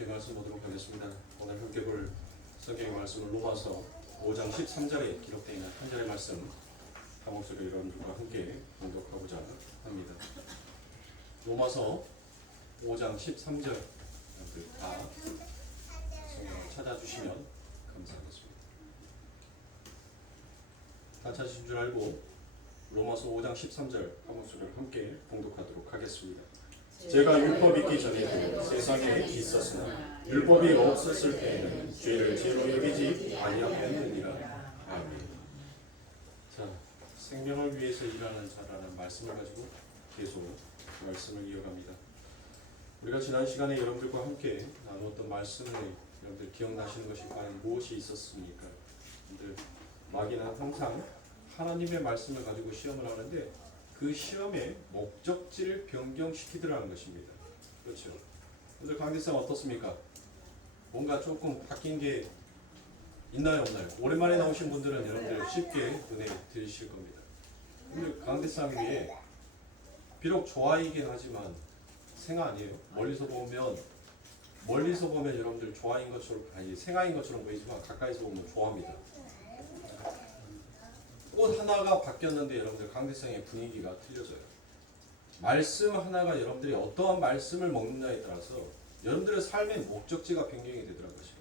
함께 말씀 보도록 하겠습니다. 오늘 함께 볼 성경의 말씀은 로마서 5장 13절에 기록되어 있는 한 절의 말씀 한 목소리로 여러분들과 함께 봉독하고자 합니다. 로마서 5장 13절 여러분들 다 성경을 찾아주시면 감사하겠습니다. 다 찾으신 줄 알고 로마서 5장 13절 한 목소리로 함께 봉독하도록 하겠습니다. 제가 율법 있기 전에도 세상에 있었으나 율법이 없었을 때에는 죄를 죄로 여기지 아니하였느니라. 아멘. 자, 생명을 위해서 일하는 자라는 말씀을 가지고 계속 말씀을 이어갑니다. 우리가 지난 시간에 여러분들과 함께 나누었던 말씀을 여러분들 기억나시는 것이 과연 무엇이 있었습니까? 여러분들 마귀는 항상 하나님의 말씀을 가지고 시험을 하는데 그 시험의 목적지를 변경시키더라는 것입니다. 그렇죠? 오늘 강대상 어떻습니까? 뭔가 조금 바뀐 게 있나요, 없나요? 오랜만에 나오신 분들은 여러분들 쉽게 눈에 들으실 겁니다. 오늘 강대상 위에 비록 조화이긴 하지만 생화 아니에요. 멀리서 보면 여러분들 조화인 것처럼 아니 생화인 것처럼 보이지만 가까이서 보면 조화입니다. 꽃 하나가 바뀌었는데 여러분들 강대상의 분위기가 틀려져요. 말씀 하나가 여러분들이 어떠한 말씀을 먹느냐에 따라서 여러분들의 삶의 목적지가 변경이 되더라는 것이에요.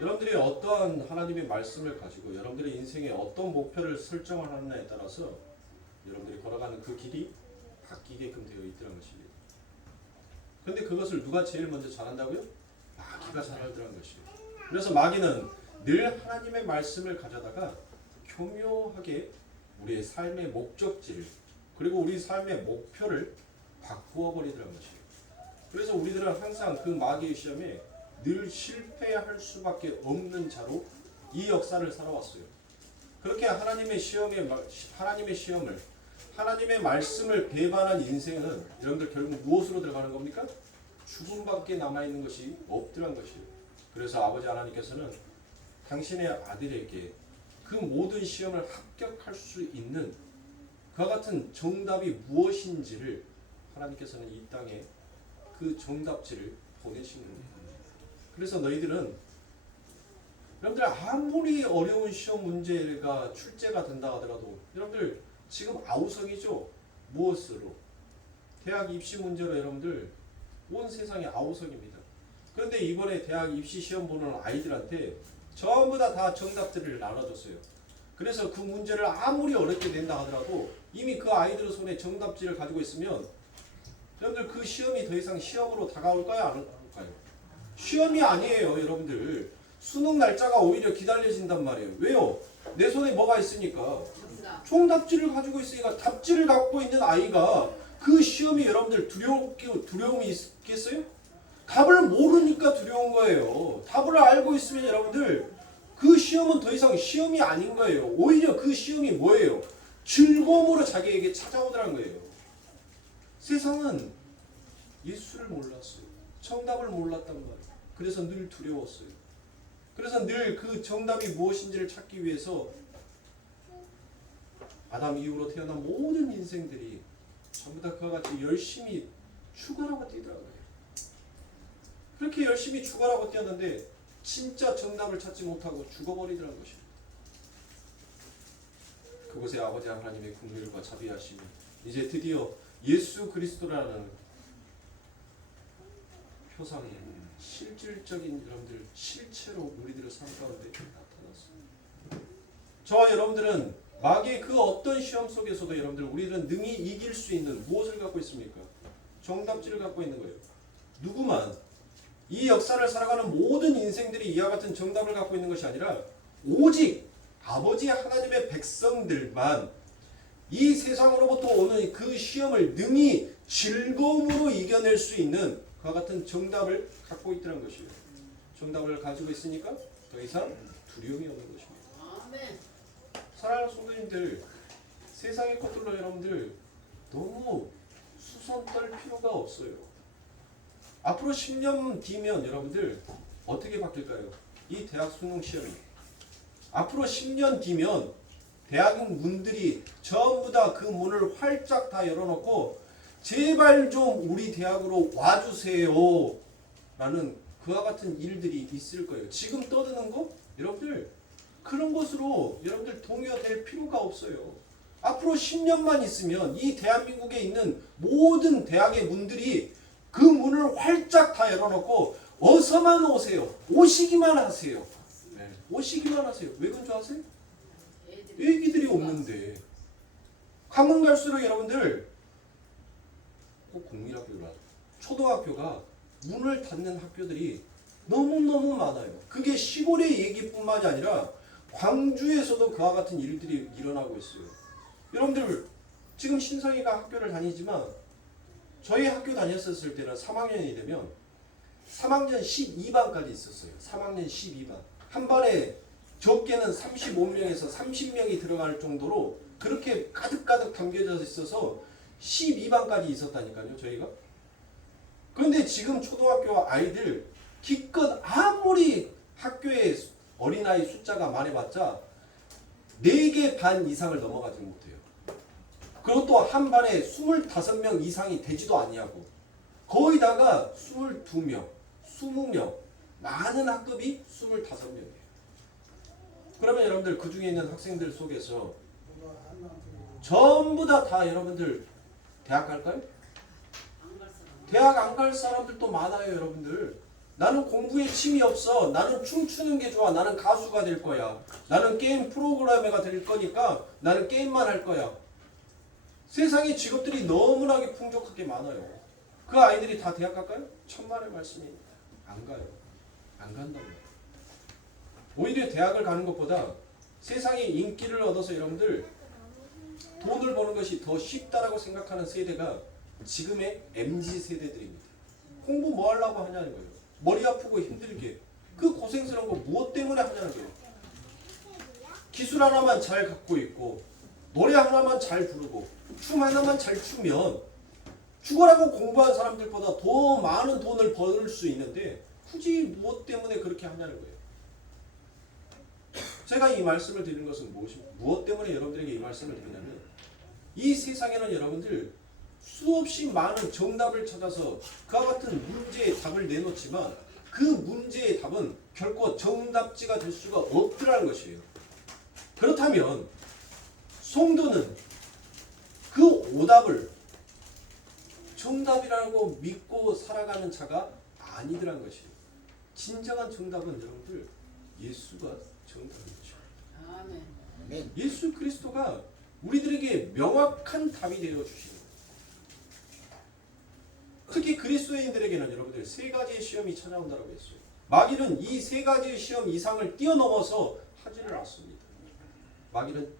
여러분들이 어떠한 하나님의 말씀을 가지고 여러분들의 인생에 어떤 목표를 설정을 하느냐에 따라서 여러분들이 걸어가는 그 길이 바뀌게끔 되어 있더라는 것입니다. 그런데 그것을 누가 제일 먼저 잘한다고요? 마귀가 잘하더라는 것이에요. 그래서 마귀는 늘 하나님의 말씀을 가져다가 교묘하게 우리의 삶의 목적지를 그리고 우리 삶의 목표를 바꾸어 버리더라는 것이에요. 그래서 우리들은 항상 그 마귀의 시험에 늘 실패할 수밖에 없는 자로 이 역사를 살아왔어요. 그렇게 하나님의 시험을 하나님의 말씀을 배반한 인생은 여러분들 결국 무엇으로 들어가는 겁니까? 죽음밖에 남아있는 것이 없더라는 것이에요. 그래서 아버지 하나님께서는 당신의 아들에게 그 모든 시험을 합격할 수 있는 그와 같은 정답이 무엇인지를 하나님께서는 이 땅에 그 정답지를 보내신 겁니다. 그래서 너희들은 여러분들 아무리 어려운 시험 문제가 출제가 된다 하더라도 여러분들 지금 아우성이죠? 무엇으로? 대학 입시 문제로 여러분들 온 세상이 아우성입니다. 그런데 이번에 대학 입시 시험 보는 아이들한테 전부 다 정답들을 나눠줬어요. 그래서 그 문제를 아무리 어렵게 낸다 하더라도 이미 그 아이들 손에 정답지를 가지고 있으면 여러분들 그 시험이 더 이상 시험으로 다가올까요? 안 올까요? 시험이 아니에요. 여러분들 수능 날짜가 오히려 기다려진단 말이에요. 왜요? 내 손에 뭐가 있으니까 정답지를 가지고 있으니까 답지를 갖고 있는 아이가 그 시험이 여러분들 두려움이 있겠어요? 답을 모르니까 두려운 거예요. 답을 알고 있으면 여러분들 그 시험은 더 이상 시험이 아닌 거예요. 오히려 그 시험이 뭐예요? 즐거움으로 자기에게 찾아오더란 거예요. 세상은 예수를 몰랐어요. 정답을 몰랐단 말이에요. 그래서 늘 두려웠어요. 그래서 늘 그 정답이 무엇인지를 찾기 위해서 아담 이후로 태어난 모든 인생들이 전부 다 그와 같이 열심히 죽어라고 뛰더라고요. 그렇게 열심히 죽어라고 뛰었는데 진짜 정답을 찾지 못하고 죽어버리더라는 것입니다. 그곳에 아버지 하나님의 긍휼과 자비하심이 이제 드디어 예수 그리스도라는 표상에 실질적인 여러분들 실체로 우리들의 삶 가운데 나타났습니다. 저와 여러분들은 마귀의 그 어떤 시험 속에서도 여러분들 우리들은 능히 이길 수 있는 무엇을 갖고 있습니까? 정답지를 갖고 있는 거예요. 누구만 이 역사를 살아가는 모든 인생들이 이와 같은 정답을 갖고 있는 것이 아니라 오직 아버지 하나님의 백성들만 이 세상으로부터 오는 그 시험을 능히 즐거움으로 이겨낼 수 있는 그와 같은 정답을 갖고 있다는 것이에요. 정답을 가지고 있으니까 더 이상 두려움이 없는 것입니다. 아멘. 사랑하는 성도님들, 세상의 것들로 여러분들 너무 수선 떨 필요가 없어요. 앞으로 10년 뒤면 여러분들 어떻게 바뀔까요? 이 대학 수능 시험이 앞으로 10년 뒤면 대학 문들이 전부 다 그 문을 활짝 다 열어놓고 제발 좀 우리 대학으로 와주세요 라는 그와 같은 일들이 있을 거예요. 지금 떠드는 거 여러분들 그런 것으로 여러분들 동요될 필요가 없어요. 앞으로 10년만 있으면 이 대한민국에 있는 모든 대학의 문들이 그 문을 활짝 다 열어놓고 어서만 오세요. 오시기만 하세요. 네. 오시기만 하세요. 왜 그런 줄 아세요? 애기들이 없는데. 가면 갈수록 여러분들 꼭 국민학교가 초등학교가 문을 닫는 학교들이 너무너무 많아요. 그게 시골의 얘기뿐만이 아니라 광주에서도 그와 같은 일들이 일어나고 있어요. 여러분들 지금 신성이가 학교를 다니지만 저희 학교 다녔었을 때는 3학년이 되면 3학년 12반까지 있었어요. 3학년 12반. 한 반에 적게는 35명에서 30명이 들어갈 정도로 그렇게 가득가득 담겨져 있어서 12반까지 있었다니까요. 저희가. 그런데 지금 초등학교 아이들 기껏 아무리 학교에 어린아이 숫자가 많아봤자 4개 반 이상을 넘어가지 못해요. 그것도 한 반에 25명 이상이 되지도 않냐고. 거의 다가 22명, 20명, 많은 학급이 25명이에요. 그러면 여러분들 그 중에 있는 학생들 속에서 전부 다 여러분들 대학 갈까요? 대학 안 갈 사람들도 많아요, 여러분들. 나는 공부에 취미 없어. 나는 춤추는 게 좋아. 나는 가수가 될 거야. 나는 게임 프로그래머가 될 거니까 나는 게임만 할 거야. 세상에 직업들이 너무나게 풍족하게 많아요. 그 아이들이 다 대학 갈까요? 천만의 말씀입니다. 안 가요. 안 간다고요. 오히려 대학을 가는 것보다 세상에 인기를 얻어서 여러분들 돈을 버는 것이 더 쉽다라고 생각하는 세대가 지금의 MZ 세대들입니다. 공부 뭐 하려고 하냐는 거예요. 머리 아프고 힘들게. 그 고생스러운 거 무엇 때문에 하냐는 거예요. 기술 하나만 잘 갖고 있고 노래 하나만 잘 부르고 춤 하나만 잘 추면 죽어라고 공부한 사람들보다 더 많은 돈을 벌 수 있는데 굳이 무엇 때문에 그렇게 하냐는 거예요. 제가 이 말씀을 드리는 것은 무엇 때문에 여러분들에게 이 말씀을 드리냐면 이 세상에는 여러분들 수없이 많은 정답을 찾아서 그와 같은 문제의 답을 내놓지만 그 문제의 답은 결코 정답지가 될 수가 없더라는 것이에요. 그렇다면 성도는 그 오답을 정답이라고 믿고 살아가는 자가 아니더라는 것이에요. 진정한 정답은 여러분들 예수가 정답이죠. 아멘. 예수 그리스도가 우리들에게 명확한 답이 되어 주시는 거예요. 특히 그리스도인들에게는 여러분들 3가지의 시험이 찾아온다고 했어요. 마귀는 이 3가지의 시험 이상을 뛰어넘어서 하지를 않습니다. 마귀는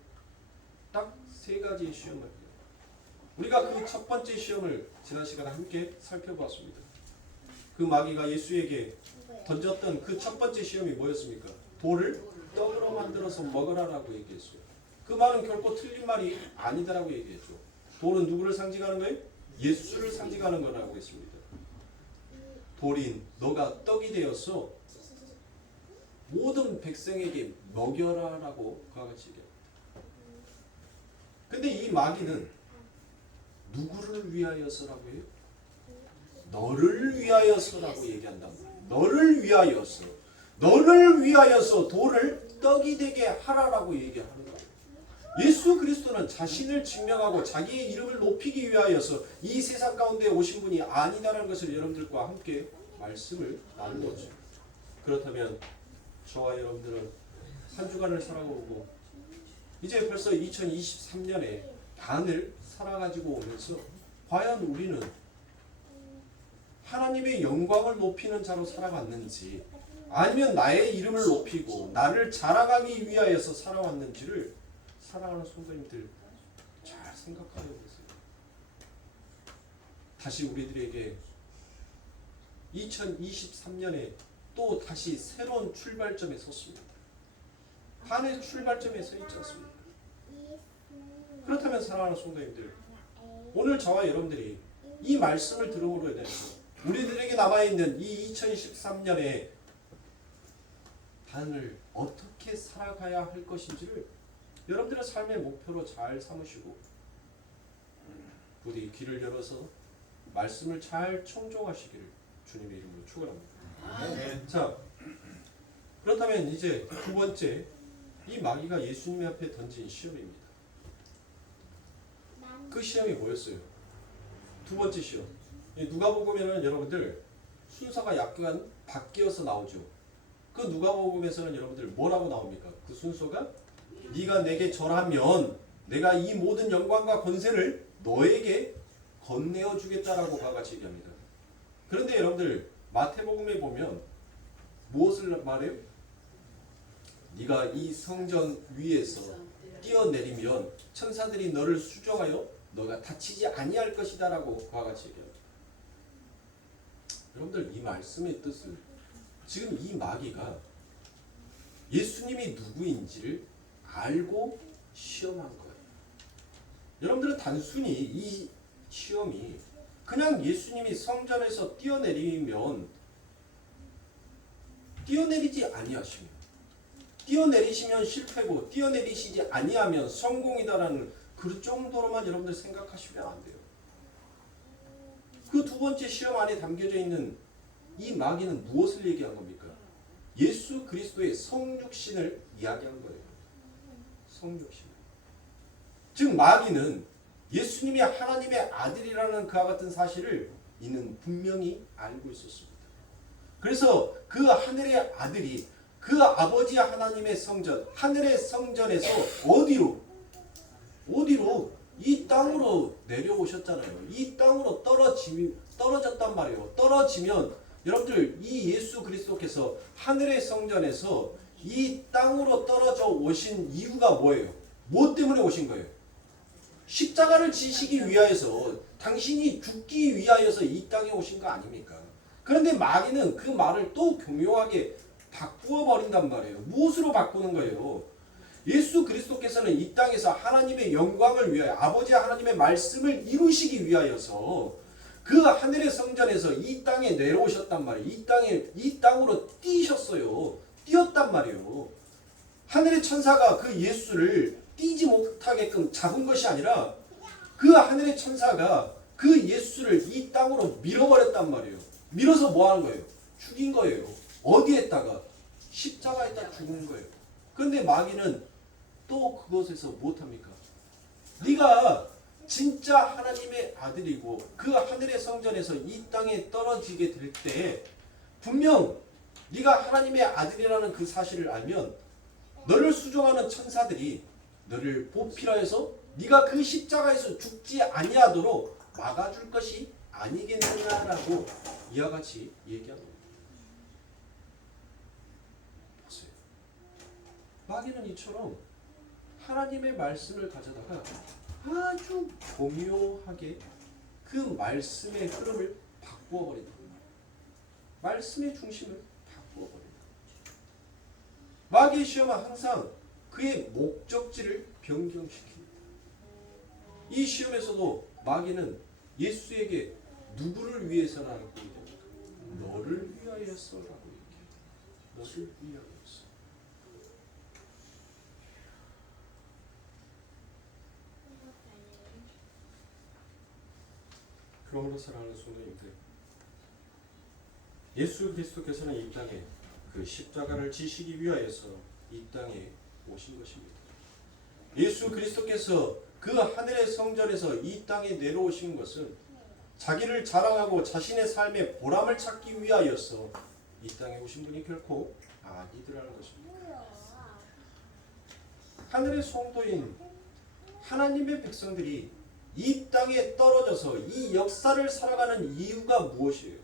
딱 3가지의 시험을 해요. 우리가 그 첫 번째 시험을 지난 시간에 함께 살펴보았습니다. 그 마귀가 예수에게 던졌던 그 첫 번째 시험이 뭐였습니까? 돌을 떡으로 만들어서 먹으라라고 얘기했어요. 그 말은 결코 틀린 말이 아니다라고 얘기했죠. 돌은 누구를 상징하는 거예요? 예수를 상징하는 거라고 했습니다. 돌인 너가 떡이 되어서 모든 백성에게 먹여라라고 그와 같이 얘기합니다. 근데 이 마귀는 누구를 위하여서라고 해요? 너를 위하여서라고 얘기한단 말이에요. 너를 위하여서. 너를 위하여서 돌을 떡이 되게 하라라고 얘기하는 거예요. 예수 그리스도는 자신을 증명하고 자기의 이름을 높이기 위하여서 이 세상 가운데 오신 분이 아니다라는 것을 여러분들과 함께 말씀을 나누었죠. 그렇다면 저와 여러분들은 한 주간을 살아오고 이제 벌써 2023년에 반을 살아가지고 오면서 과연 우리는 하나님의 영광을 높이는 자로 살아갔는지 아니면 나의 이름을 높이고 나를 자랑하기 위하여서 살아왔는지를 사랑하는 성도님들 잘 생각하여 보세요. 다시 우리들에게 2023년에 또 다시 새로운 출발점에 섰습니다. 반의 출발점에 서 있지 않습니까? 그렇다면 사랑하는 성도님들 오늘 저와 여러분들이 이 말씀을 들음으로 인해서 우리들에게 남아있는 이 2023년에 반을 어떻게 살아가야 할 것인지를 여러분들의 삶의 목표로 잘 삼으시고 부디 귀를 열어서 말씀을 잘 청종하시기를 주님의 이름으로 축원합니다. 자, 그렇다면 이제 두 번째, 이 마귀가 예수님 앞에 던진 시험입니다. 그 시험이 뭐였어요? 두 번째 시험. 누가복음에는 여러분들 순서가 약간 바뀌어서 나오죠. 그 누가복음에서는 여러분들 뭐라고 나옵니까? 그 순서가 네가 내게 절하면 내가 이 모든 영광과 권세를 너에게 건네어 주겠다라고 그와 같이 얘기합니다. 그런데 여러분들 마태복음에 보면 무엇을 말해요? 네가 이 성전 위에서 뛰어내리면 천사들이 너를 수정하여 너가 다치지 아니할 것이다 라고 그와 같이 얘기합니다. 여러분들 이 말씀의 뜻을 지금 이 마귀가 예수님이 누구인지를 알고 시험한 거예요. 여러분들은 단순히 이 시험이 그냥 예수님이 성전에서 뛰어내리면 뛰어내리지 아니하시면 뛰어내리시면 실패고 뛰어내리시지 아니하면 성공이다라는 그 정도로만 여러분들 생각하시면 안 돼요. 그 두 번째 시험 안에 담겨져 있는 이 마귀는 무엇을 얘기한 겁니까? 예수 그리스도의 성육신을 이야기한 거예요. 성육신. 즉 마귀는 예수님이 하나님의 아들이라는 그와 같은 사실을 이는 분명히 알고 있었습니다. 그래서 그 하늘의 아들이 그 아버지 하나님의 성전, 하늘의 성전에서 어디로 이 땅으로 내려오셨잖아요. 이 땅으로 떨어졌단 말이에요. 떨어지면 여러분들 이 예수 그리스도께서 하늘의 성전에서 이 땅으로 떨어져 오신 이유가 뭐예요? 뭐 때문에 오신 거예요? 십자가를 지시기 위하여서, 당신이 죽기 위하여서 이 땅에 오신 거 아닙니까? 그런데 마귀는 그 말을 또 교묘하게 바꾸어 버린단 말이에요. 무엇으로 바꾸는 거예요? 예수 그리스도께서는 이 땅에서 하나님의 영광을 위하여 아버지 하나님의 말씀을 이루시기 위하여서 그 하늘의 성전에서 이 땅에 내려오셨단 말이에요. 이 땅으로 뛰셨어요. 뛰었단 말이에요. 하늘의 천사가 그 예수를 뛰지 못하게끔 잡은 것이 아니라 그 하늘의 천사가 그 예수를 이 땅으로 밀어버렸단 말이에요. 밀어서 뭐 하는 거예요? 죽인 거예요. 어디에다가? 십자가에다 죽은 거예요. 그런데 마귀는 또 그것에서 못합니까? 네가 진짜 하나님의 아들이고 그 하늘의 성전에서 이 땅에 떨어지게 될 때 분명 네가 하나님의 아들이라는 그 사실을 알면 너를 수종하는 천사들이 너를 보필하여서 네가 그 십자가에서 죽지 아니하도록 막아줄 것이 아니겠느냐라고 이와 같이 얘기합니다. 보세요. 마귀는 이처럼 하나님의 말씀을 가져다가 아주 교묘하게 그 말씀의 흐름을 바꾸어버린다. 말씀의 중심을 바꾸어버린다. 마귀의 시험은 항상 그의 목적지를 변경시킵니다. 이 시험에서도 마귀는 예수에게 누구를 위해서라고 얘기합니까? 너를 위하여서라고 얘기합니다. 너를 위하여서. 그러므로 사랑하는 성도님들, 예수 그리스도께서는 이 땅에 그 십자가를 지시기 위하여서 이 땅에 오신 것입니다. 예수 그리스도께서 그 하늘의 성전에서 이 땅에 내려오신 것은 자기를 자랑하고 자신의 삶의 보람을 찾기 위하여서 이 땅에 오신 분이 결코 아니더라는 것입니다. 하늘의 성도인 하나님의 백성들이 이 땅에 떨어져서 이 역사를 살아가는 이유가 무엇이에요?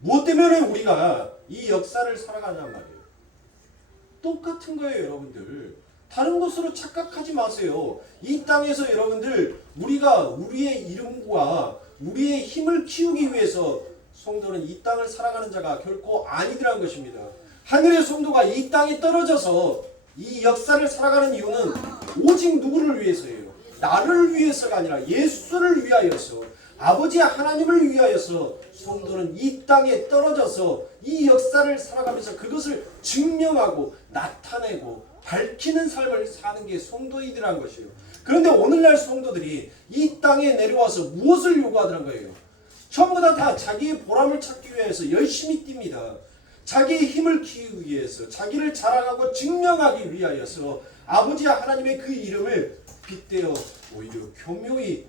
무엇 때문에 우리가 이 역사를 살아가냔 말이에요. 똑같은 거예요, 여러분들. 다른 것으로 착각하지 마세요. 이 땅에서 여러분들 우리가 우리의 이름과 우리의 힘을 키우기 위해서 성도는 이 땅을 살아가는 자가 결코 아니더란 것입니다. 하늘의 성도가 이 땅에 떨어져서 이 역사를 살아가는 이유는 오직 누구를 위해서예요? 나를 위해서가 아니라 예수를 위하여서, 아버지 하나님을 위하여서 성도는 이 땅에 떨어져서 이 역사를 살아가면서 그것을 증명하고 나타내고 밝히는 삶을 사는 게 성도이더란 것이에요. 그런데 오늘날 성도들이 이 땅에 내려와서 무엇을 요구하더란 거예요? 전부 다 자기의 보람을 찾기 위해서 열심히 뜁니다. 자기의 힘을 키우기 위해서, 자기를 자랑하고 증명하기 위하여서 아버지 하나님의 그 이름을 빗대어 오히려 교묘히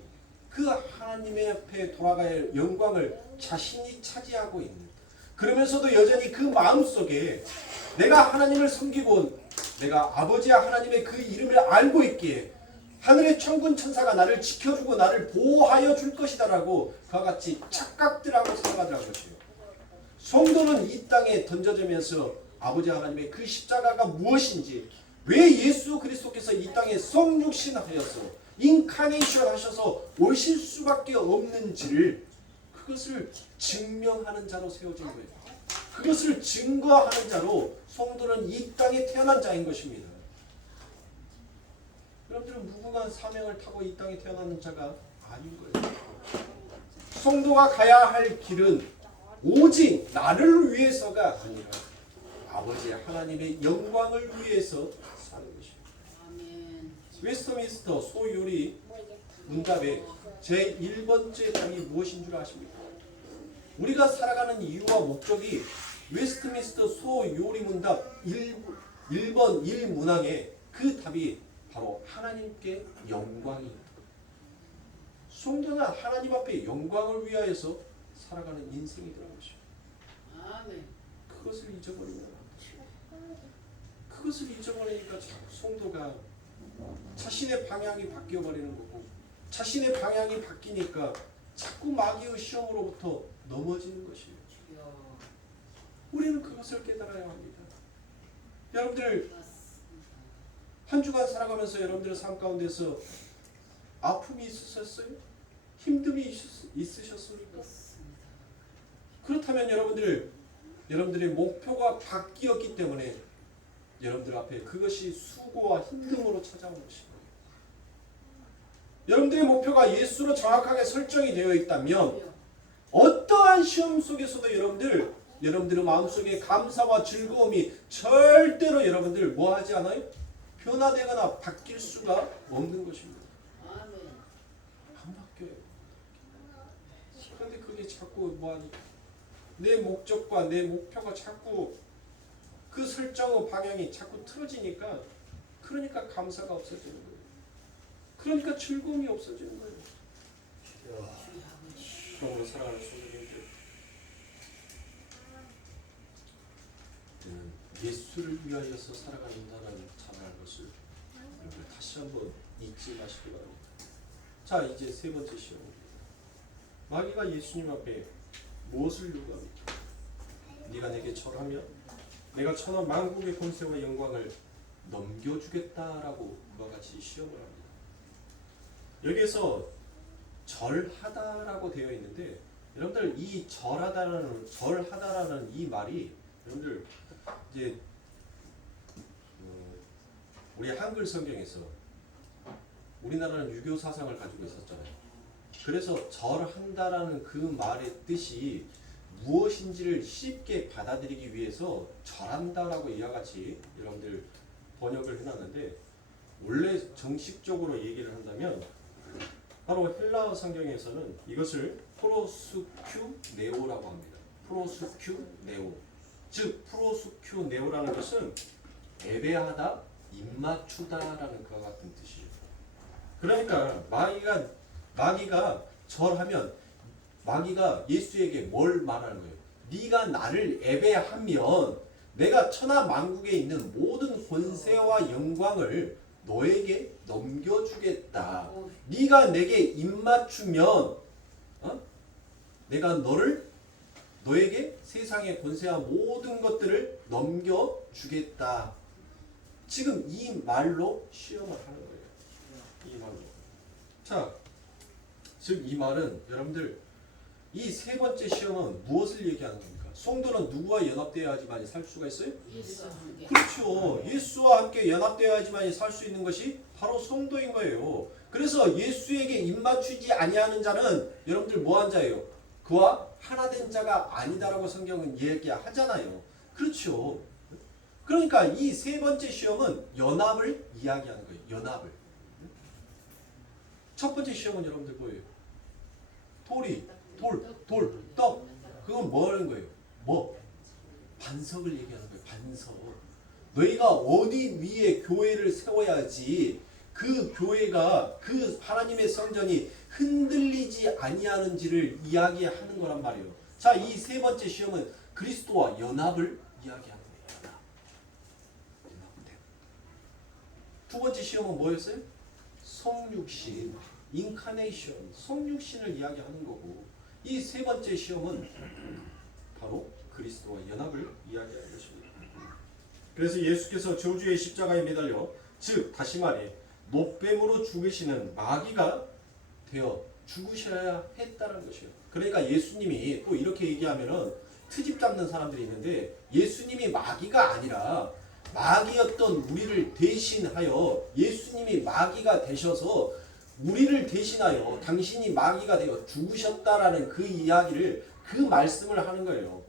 그 하나님의 앞에 돌아가야 할 영광을 자신이 차지하고 있는, 그러면서도 여전히 그 마음속에 내가 하나님을 섬기고 내가 아버지 하나님의 그 이름을 알고 있기에 하늘의 천군 천사가 나를 지켜주고 나를 보호하여 줄 것이다라고 그와 같이 착각들하고 살아가더라는 것이에요. 성도는 이 땅에 던져지면서 아버지 하나님의 그 십자가가 무엇인지, 왜 예수 그리스도께서 이 땅에 성육신하여서 인카네이션 하셔서 오실 수밖에 없는지를, 그것을 증명하는 자로 세워진 거예요. 그것을 증거하는 자로 성도는 이 땅에 태어난 자인 것입니다. 여러분들은 무궁한 사명을 타고 이 땅에 태어나는 자가 아닌 거예요. 성도가 가야 할 길은 오직 나를 위해서가 아니라 아버지 하나님의 영광을 위해서 사는 것입니다. 웨스트민스터 소요리 문답의 제1번째 답이 무엇인 줄 아십니까? 우리가 살아가는 이유와 목적이 웨스트민스터 소요리 문답 1번 1문항의 그 답이 바로 하나님께 영광입니다. 성도는 하나님 앞에 영광을 위하여서 살아가는 인생이라는 것입니다. 그것을 잊어버리면 안 돼요. 그것을 잊어버리니까 자꾸 성도가 자신의 방향이 바뀌어버리는 거고, 자신의 방향이 바뀌니까 자꾸 마귀의 시험으로부터 넘어지는 것이에요. 우리는 그것을 깨달아야 합니다. 여러분들 한 주간 살아가면서 여러분들의 삶 가운데서 아픔이 있으셨어요? 힘듦이 있으셨습니까? 그렇다면 여러분들의 목표가 바뀌었기 때문에 여러분들 앞에 그것이 수고와 힘듦으로 찾아온 것입니다. 여러분들의 목표가 예수로 정확하게 설정이 되어 있다면 어떠한 시험 속에서도 여러분들의 마음속에 감사와 즐거움이 절대로 여러분들 뭐 하지 않아요? 변화되거나 바뀔 수가 없는 것입니다. 안 바뀌어요. 그런데 그게 자꾸 뭐하니까 내 목적과 내 목표가 자꾸 그 설정의 방향이 자꾸 틀어지니까, 그러니까 감사가 없어지는 거예요. 그러니까 즐거움이 없어지는 거예요. 그러므로 사랑하는 성도님들, 예수를 위하여서 살아간다는 자라는 것을 여러분 다시 한번 잊지 마시기 바랍니다. 자, 이제 세 번째 시험입니다. 마귀가 예수님 앞에 무엇을 요구합니까? 네가 내게 절하면 내가 천하 만국의 권세와 영광을 넘겨주겠다라고 그와 같이 시험을 합니다. 여기에서 절하다라고 되어 있는데, 여러분들 이 절하다라는 이 말이 여러분들 이제 우리 한글 성경에서 우리나라는 유교 사상을 가지고 있었잖아요. 그래서 절한다라는 그 말의 뜻이 무엇인지를 쉽게 받아들이기 위해서 절한다라고 이와 같이 여러분들 번역을 해놨는데, 원래 정식적으로 얘기를 한다면 바로 헬라어 성경에서는 이것을 프로스큐네오라고 합니다. 프로스큐네오. 즉 프로스큐네오라는 것은 예배하다, 입맞추다라는 그와 같은 뜻이에요. 그러니까 마귀가 절하면 마귀가 예수에게 뭘 말하는 거예요? 네가 나를 예배하면 내가 천하 만국에 있는 모든 권세와 영광을 너에게 넘겨주겠다. 네가 내게 입맞추면 내가 너에게 세상의 권세와 모든 것들을 넘겨주겠다. 지금 이 말로 시험을 하는 거예요. 이 말로. 자, 즉 이 말은 여러분들 이 세 번째 시험은 무엇을 얘기하는 겁니까? 성도는 누구와 연합되어야지만 살 수가 있어요? 그렇죠. 예수와 함께 연합되어야지만 살 수 있는 것이 바로 성도인 거예요. 그래서 예수에게 입맞추지 아니하는 자는 여러분들 뭐한 자예요? 그와 하나된 자가 아니다라고 성경은 얘기하잖아요. 그렇죠. 그러니까 이 세 번째 시험은 연합을 이야기하는 거예요. 연합을. 첫 번째 시험은 여러분들 뭐예요? 떡. 그건 뭐 하는 거예요? 뭐? 반석을 얘기하는 거예요. 반석. 너희가 어디 위에 교회를 세워야지 그 교회가 그 하나님의 성전이 흔들리지 아니하는지를 이야기하는 거란 말이에요. 자, 이 세 번째 시험은 그리스도와 연합을 이야기하는 거예요. 연합. 두 번째 시험은 뭐였어요? 성육신, 인카네이션, 성육신을 이야기하는 거고, 이 세 번째 시험은 바로 그리스도와 연합을 이야기하는 것입니다. 그래서 예수께서 저주의 십자가에 매달려, 즉 다시 말해 노뱀으로 죽으시는 마귀가 되어 죽으셔야 했다는 것이에요. 그러니까 예수님이 또 이렇게 얘기하면은 트집 잡는 사람들이 있는데, 예수님이 마귀가 아니라 마귀였던 우리를 대신하여 예수님이 마귀가 되셔서 우리를 대신하여 당신이 마귀가 되어 죽으셨다라는 그 이야기를, 그 말씀을 하는 거예요.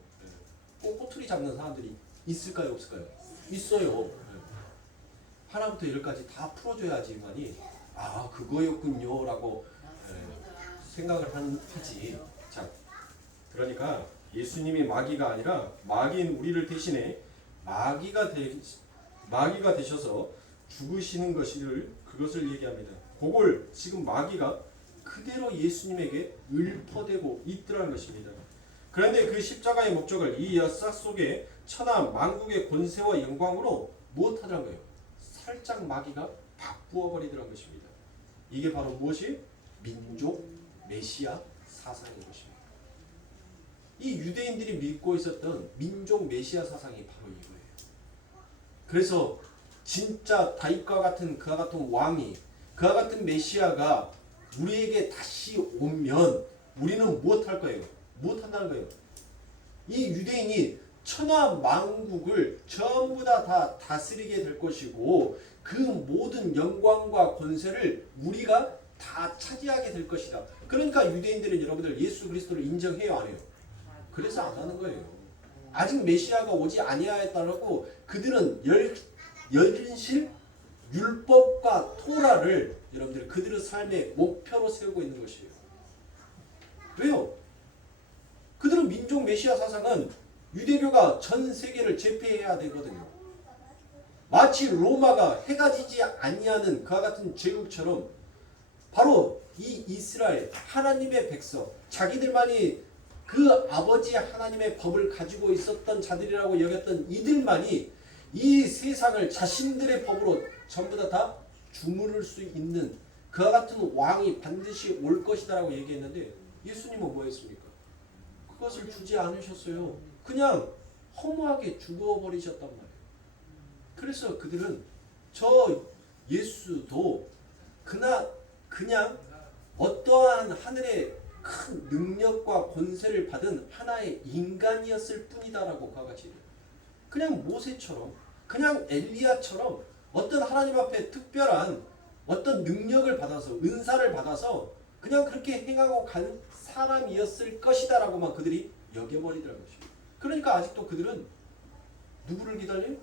꼭 꼬투리 잡는 사람들이 있을까요, 없을까요? 있어요. 하나부터 열까지 다 풀어줘야지만이 아, 그거였군요 라고 생각을 하지. 자, 그러니까 예수님이 마귀가 아니라 마귀인 우리를 대신해 마귀가 되셔서 죽으시는 것을, 그것을 얘기합니다. 그걸 지금 마귀가 그대로 예수님에게 읊어대고 있더라는 것입니다. 그런데 그 십자가의 목적을 이 역사 속에 천하 만국의 권세와 영광으로 무엇하더란 거예요? 살짝 마귀가 바꾸어 버리더란 것입니다. 이게 바로 무엇이? 민족 메시아 사상인 것입니다. 이 유대인들이 믿고 있었던 민족 메시아 사상이 바로 이거예요. 그래서 진짜 다윗과 같은 그와 같은 왕이, 그와 같은 메시아가 우리에게 다시 오면 우리는 무엇할 거예요? 무엇한다는 거예요? 이 유대인이 천하 만국을 전부 다 다스리게 될 것이고, 그 모든 영광과 권세를 우리가 다 차지하게 될 것이다. 그러니까 유대인들은 여러분들 예수 그리스도를 인정해요, 안 해요? 그래서 안 하는 거예요. 아직 메시아가 오지 아니하였다고 그들은 열실 율법과 토라를 여러분들 그들의 삶의 목표로 세우고 있는 것이에요. 왜요? 그들은 민족 메시아 사상은 유대교가 전 세계를 제패해야 되거든요. 마치 로마가 해가 지지 아니하는 그와 같은 제국처럼 바로 이 이스라엘 하나님의 백성, 자기들만이 그 아버지 하나님의 법을 가지고 있었던 자들이라고 여겼던 이들만이 이 세상을 자신들의 법으로 전부 다 주무를 수 있는 그와 같은 왕이 반드시 올 것이다라고 얘기했는데, 예수님은 뭐 했습니까? 그것을 주지 않으셨어요. 그냥 허무하게 죽어버리셨단 말이에요. 그래서 그들은 저 예수도 그냥 어떠한 하늘의 큰 능력과 권세를 받은 하나의 인간이었을 뿐이다라고 그와 같이 그냥 모세처럼, 그냥 엘리야처럼 어떤 하나님 앞에 특별한 어떤 능력을 받아서, 은사를 받아서 그냥 그렇게 행하고 간 사람이었을 것이다라고만 그들이 여겨버리더라는 것입니다. 그러니까 아직도 그들은 누구를 기다려요?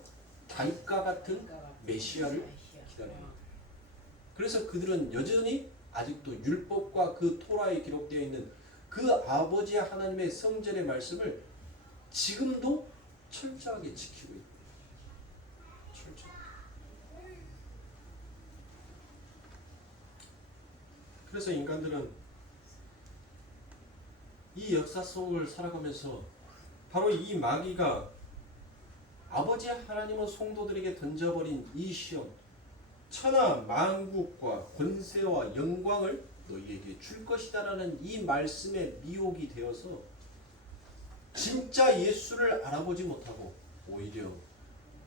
다윗과 같은 메시아를 기다립니다. 그래서 그들은 여전히 아직도 율법과 그 토라에 기록되어 있는 그 아버지 하나님의 성전의 말씀을 지금도 철저하게 지키고 있습니다. 철저하게. 그래서 인간들은 이 역사 속을 살아가면서 바로 이 마귀가 아버지 하나님의 성도들에게 던져버린 이 시험, 천하 만국과 권세와 영광을 너희에게 줄 것이다라는 이 말씀에 미혹이 되어서 진짜 예수를 알아보지 못하고 오히려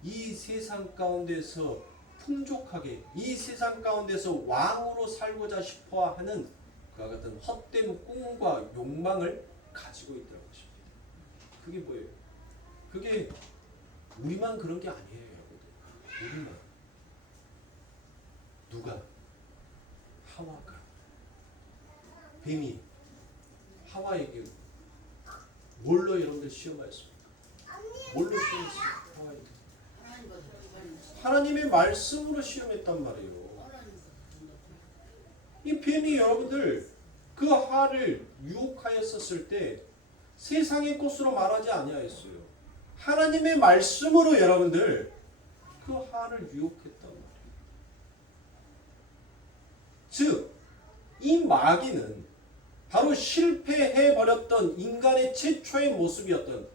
이 세상 가운데서 풍족하게, 이 세상 가운데서 왕으로 살고자 싶어하는 그와 같은 헛된 꿈과 욕망을 가지고 있다는 것입니다. 그게 뭐예요? 그게 우리만 그런 게 아니에요, 여러분. 우리만. 누가? 하와가. 뱀이 하와에게 뭘로 여러분들 시험하였습니까? 뭘로 시험했습니까? 하와에게. 하나님의 말씀으로 시험했단 말이에요. 이 뱀이 여러분들 그 하를 유혹하였었을 때 세상의 것으로 말하지 아니하였어요. 하나님의 말씀으로 여러분들 그 하를 유혹했단 말이에요. 즉, 이 마귀는 바로 실패해버렸던 인간의 최초의 모습이었던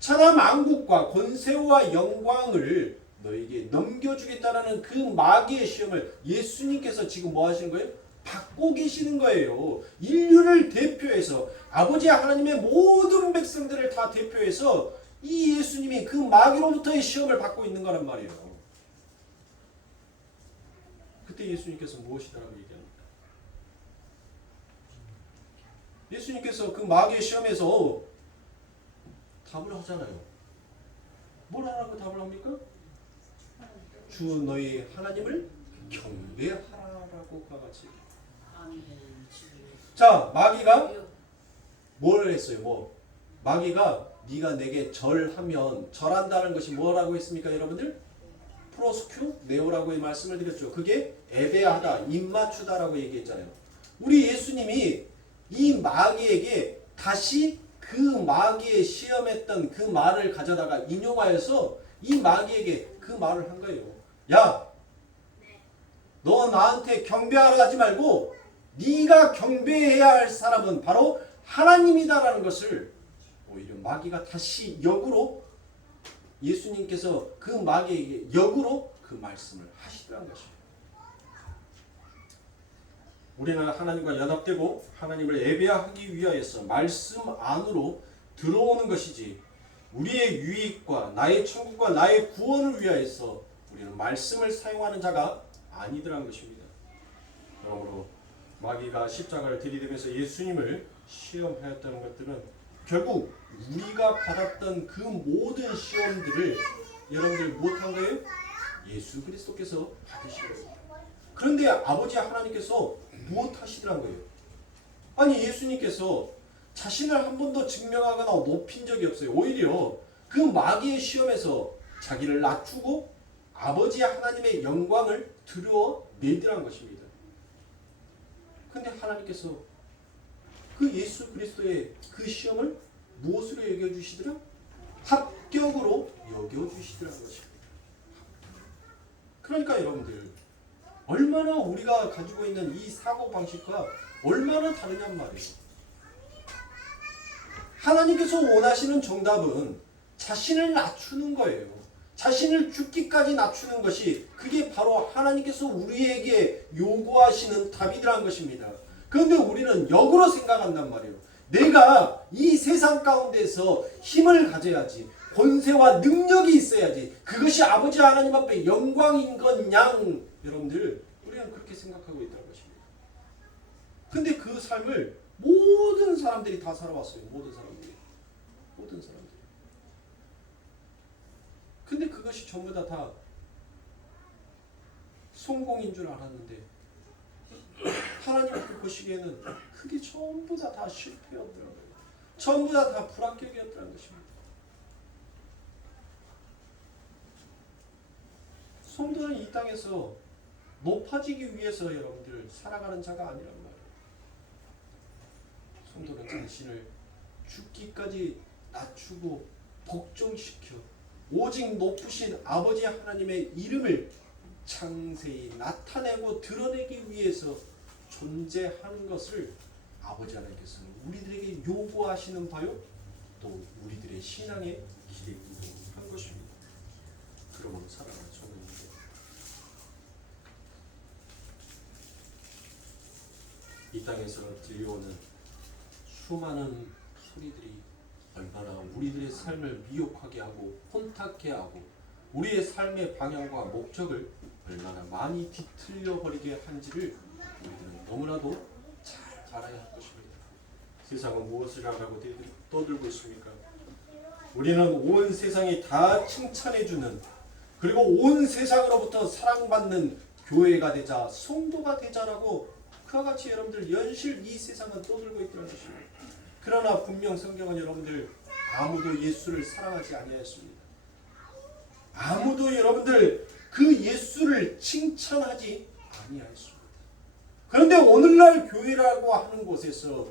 천하 만국과 권세와 영광을 너에게 넘겨주겠다라는 그 마귀의 시험을 예수님께서 지금 뭐 하시는 거예요? 받고 계시는 거예요. 인류를 대표해서 아버지 하나님의 모든 백성들을 다 대표해서 이 예수님이 그 마귀로부터의 시험을 받고 있는 거란 말이에요. 그때 예수님께서 무엇이라고 얘기합니까? 예수님께서 그 마귀의 시험에서 답을 하잖아요. 뭘 하라고 답을 합니까? 주 너희 하나님을 경배하라고 같이. 자, 마귀가 뭘 했어요? 마귀가 네가 내게 절하면 절한다는 것이 뭐라고 했습니까, 여러분들? 프로스큐 네오라고 말씀을 드렸죠. 그게 애배하다, 입맞추다라고 얘기했잖아요. 우리 예수님이 이 마귀에게 다시 그 마귀의 시험했던 그 말을 가져다가 인용하여서 이 마귀에게 그 말을 한 거예요. 야, 너 나한테 경배하라 하지 말고 네가 경배해야 할 사람은 바로 하나님이다라는 것을 오히려 마귀가 다시 역으로 예수님께서 그 마귀에게 역으로 그 말씀을 하시더라는 것입니다. 우리는 하나님과 연합되고 하나님을 예배하기 위하여서 말씀 안으로 들어오는 것이지 우리의 유익과 나의 천국과 나의 구원을 위하여서 우리는 말씀을 사용하는 자가 아니더라는 것입니다. 그러므로 마귀가 십자가를 들이대면서 예수님을 시험하였다는 것들은 결국 우리가 받았던 그 모든 시험들을 여러분들 못한 거예요? 예수 그리스도께서 받으신 거예요. 그런데 아버지 하나님께서 무엇하시더란 거예요? 아니 예수님께서 자신을 한 번도 증명하거나 높인 적이 없어요. 오히려 그 마귀의 시험에서 자기를 낮추고 아버지 하나님의 영광을 드러내더란 것입니다. 근데 하나님께서 그 예수 그리스도의 그 시험을 무엇으로 여겨주시더라? 합격으로 여겨주시더라는 것입니다. 그러니까 여러분들 얼마나 우리가 가지고 있는 이 사고방식과 얼마나 다르냔 말이에요. 하나님께서 원하시는 정답은 자신을 낮추는 거예요. 자신을 죽기까지 낮추는 것이 그게 바로 하나님께서 우리에게 요구하시는 답이라는 것입니다. 그런데 우리는 역으로 생각한단 말이에요. 내가 이 세상 가운데서 힘을 가져야지, 권세와 능력이 있어야지, 그것이 아버지 하나님 앞에 영광인 건 양. 여러분들 우리는 그렇게 생각하고 있다는 것입니다. 근데 그 삶을 모든 사람들이 다 살아왔어요. 모든 사람들이. 근데 그것이 전부 다 성공인 줄 알았는데 하나님 보시기에는 그게 전부 다 실패였더라고요. 전부 다 불합격이었다는 것입니다. 성도는 이 땅에서 높아지기 위해서 여러분들 살아가는 자가 아니란 말이에요. 성도는 자신을 죽기까지 낮추고 복종시켜 오직 높으신 아버지 하나님의 이름을 창세히 나타내고 드러내기 위해서 존재하는 것을 아버지 하나님께서는 우리들에게 요구하시는 바요, 또 우리들의 신앙의 기대이기도 한 것입니다. 그러므로 사랑하는 성도님들, 이 땅에서 들려오는 수많은 소리들이 얼마나 우리들의 삶을 미혹하게 하고 혼탁해 하고 우리의 삶의 방향과 목적을 얼마나 많이 뒤틀려 버리게 한지를 우리들은 너무나도 잘 알아야 할 것입니다. 세상은 무엇을 하라고 떠들고 있습니까? 우리는 온 세상이 다 칭찬해주는, 그리고 온 세상으로부터 사랑받는 교회가 되자, 성도가 되자라고 그와 같이 여러분들 연실 이 세상은 떠들고 있다는 것입니다. 그러나 분명 성경은 여러분들 아무도 예수를 사랑하지 아니하였습니다. 아무도 여러분들 그 예수를 칭찬하지 아니하였습니다. 그런데 오늘날 교회라고 하는 곳에서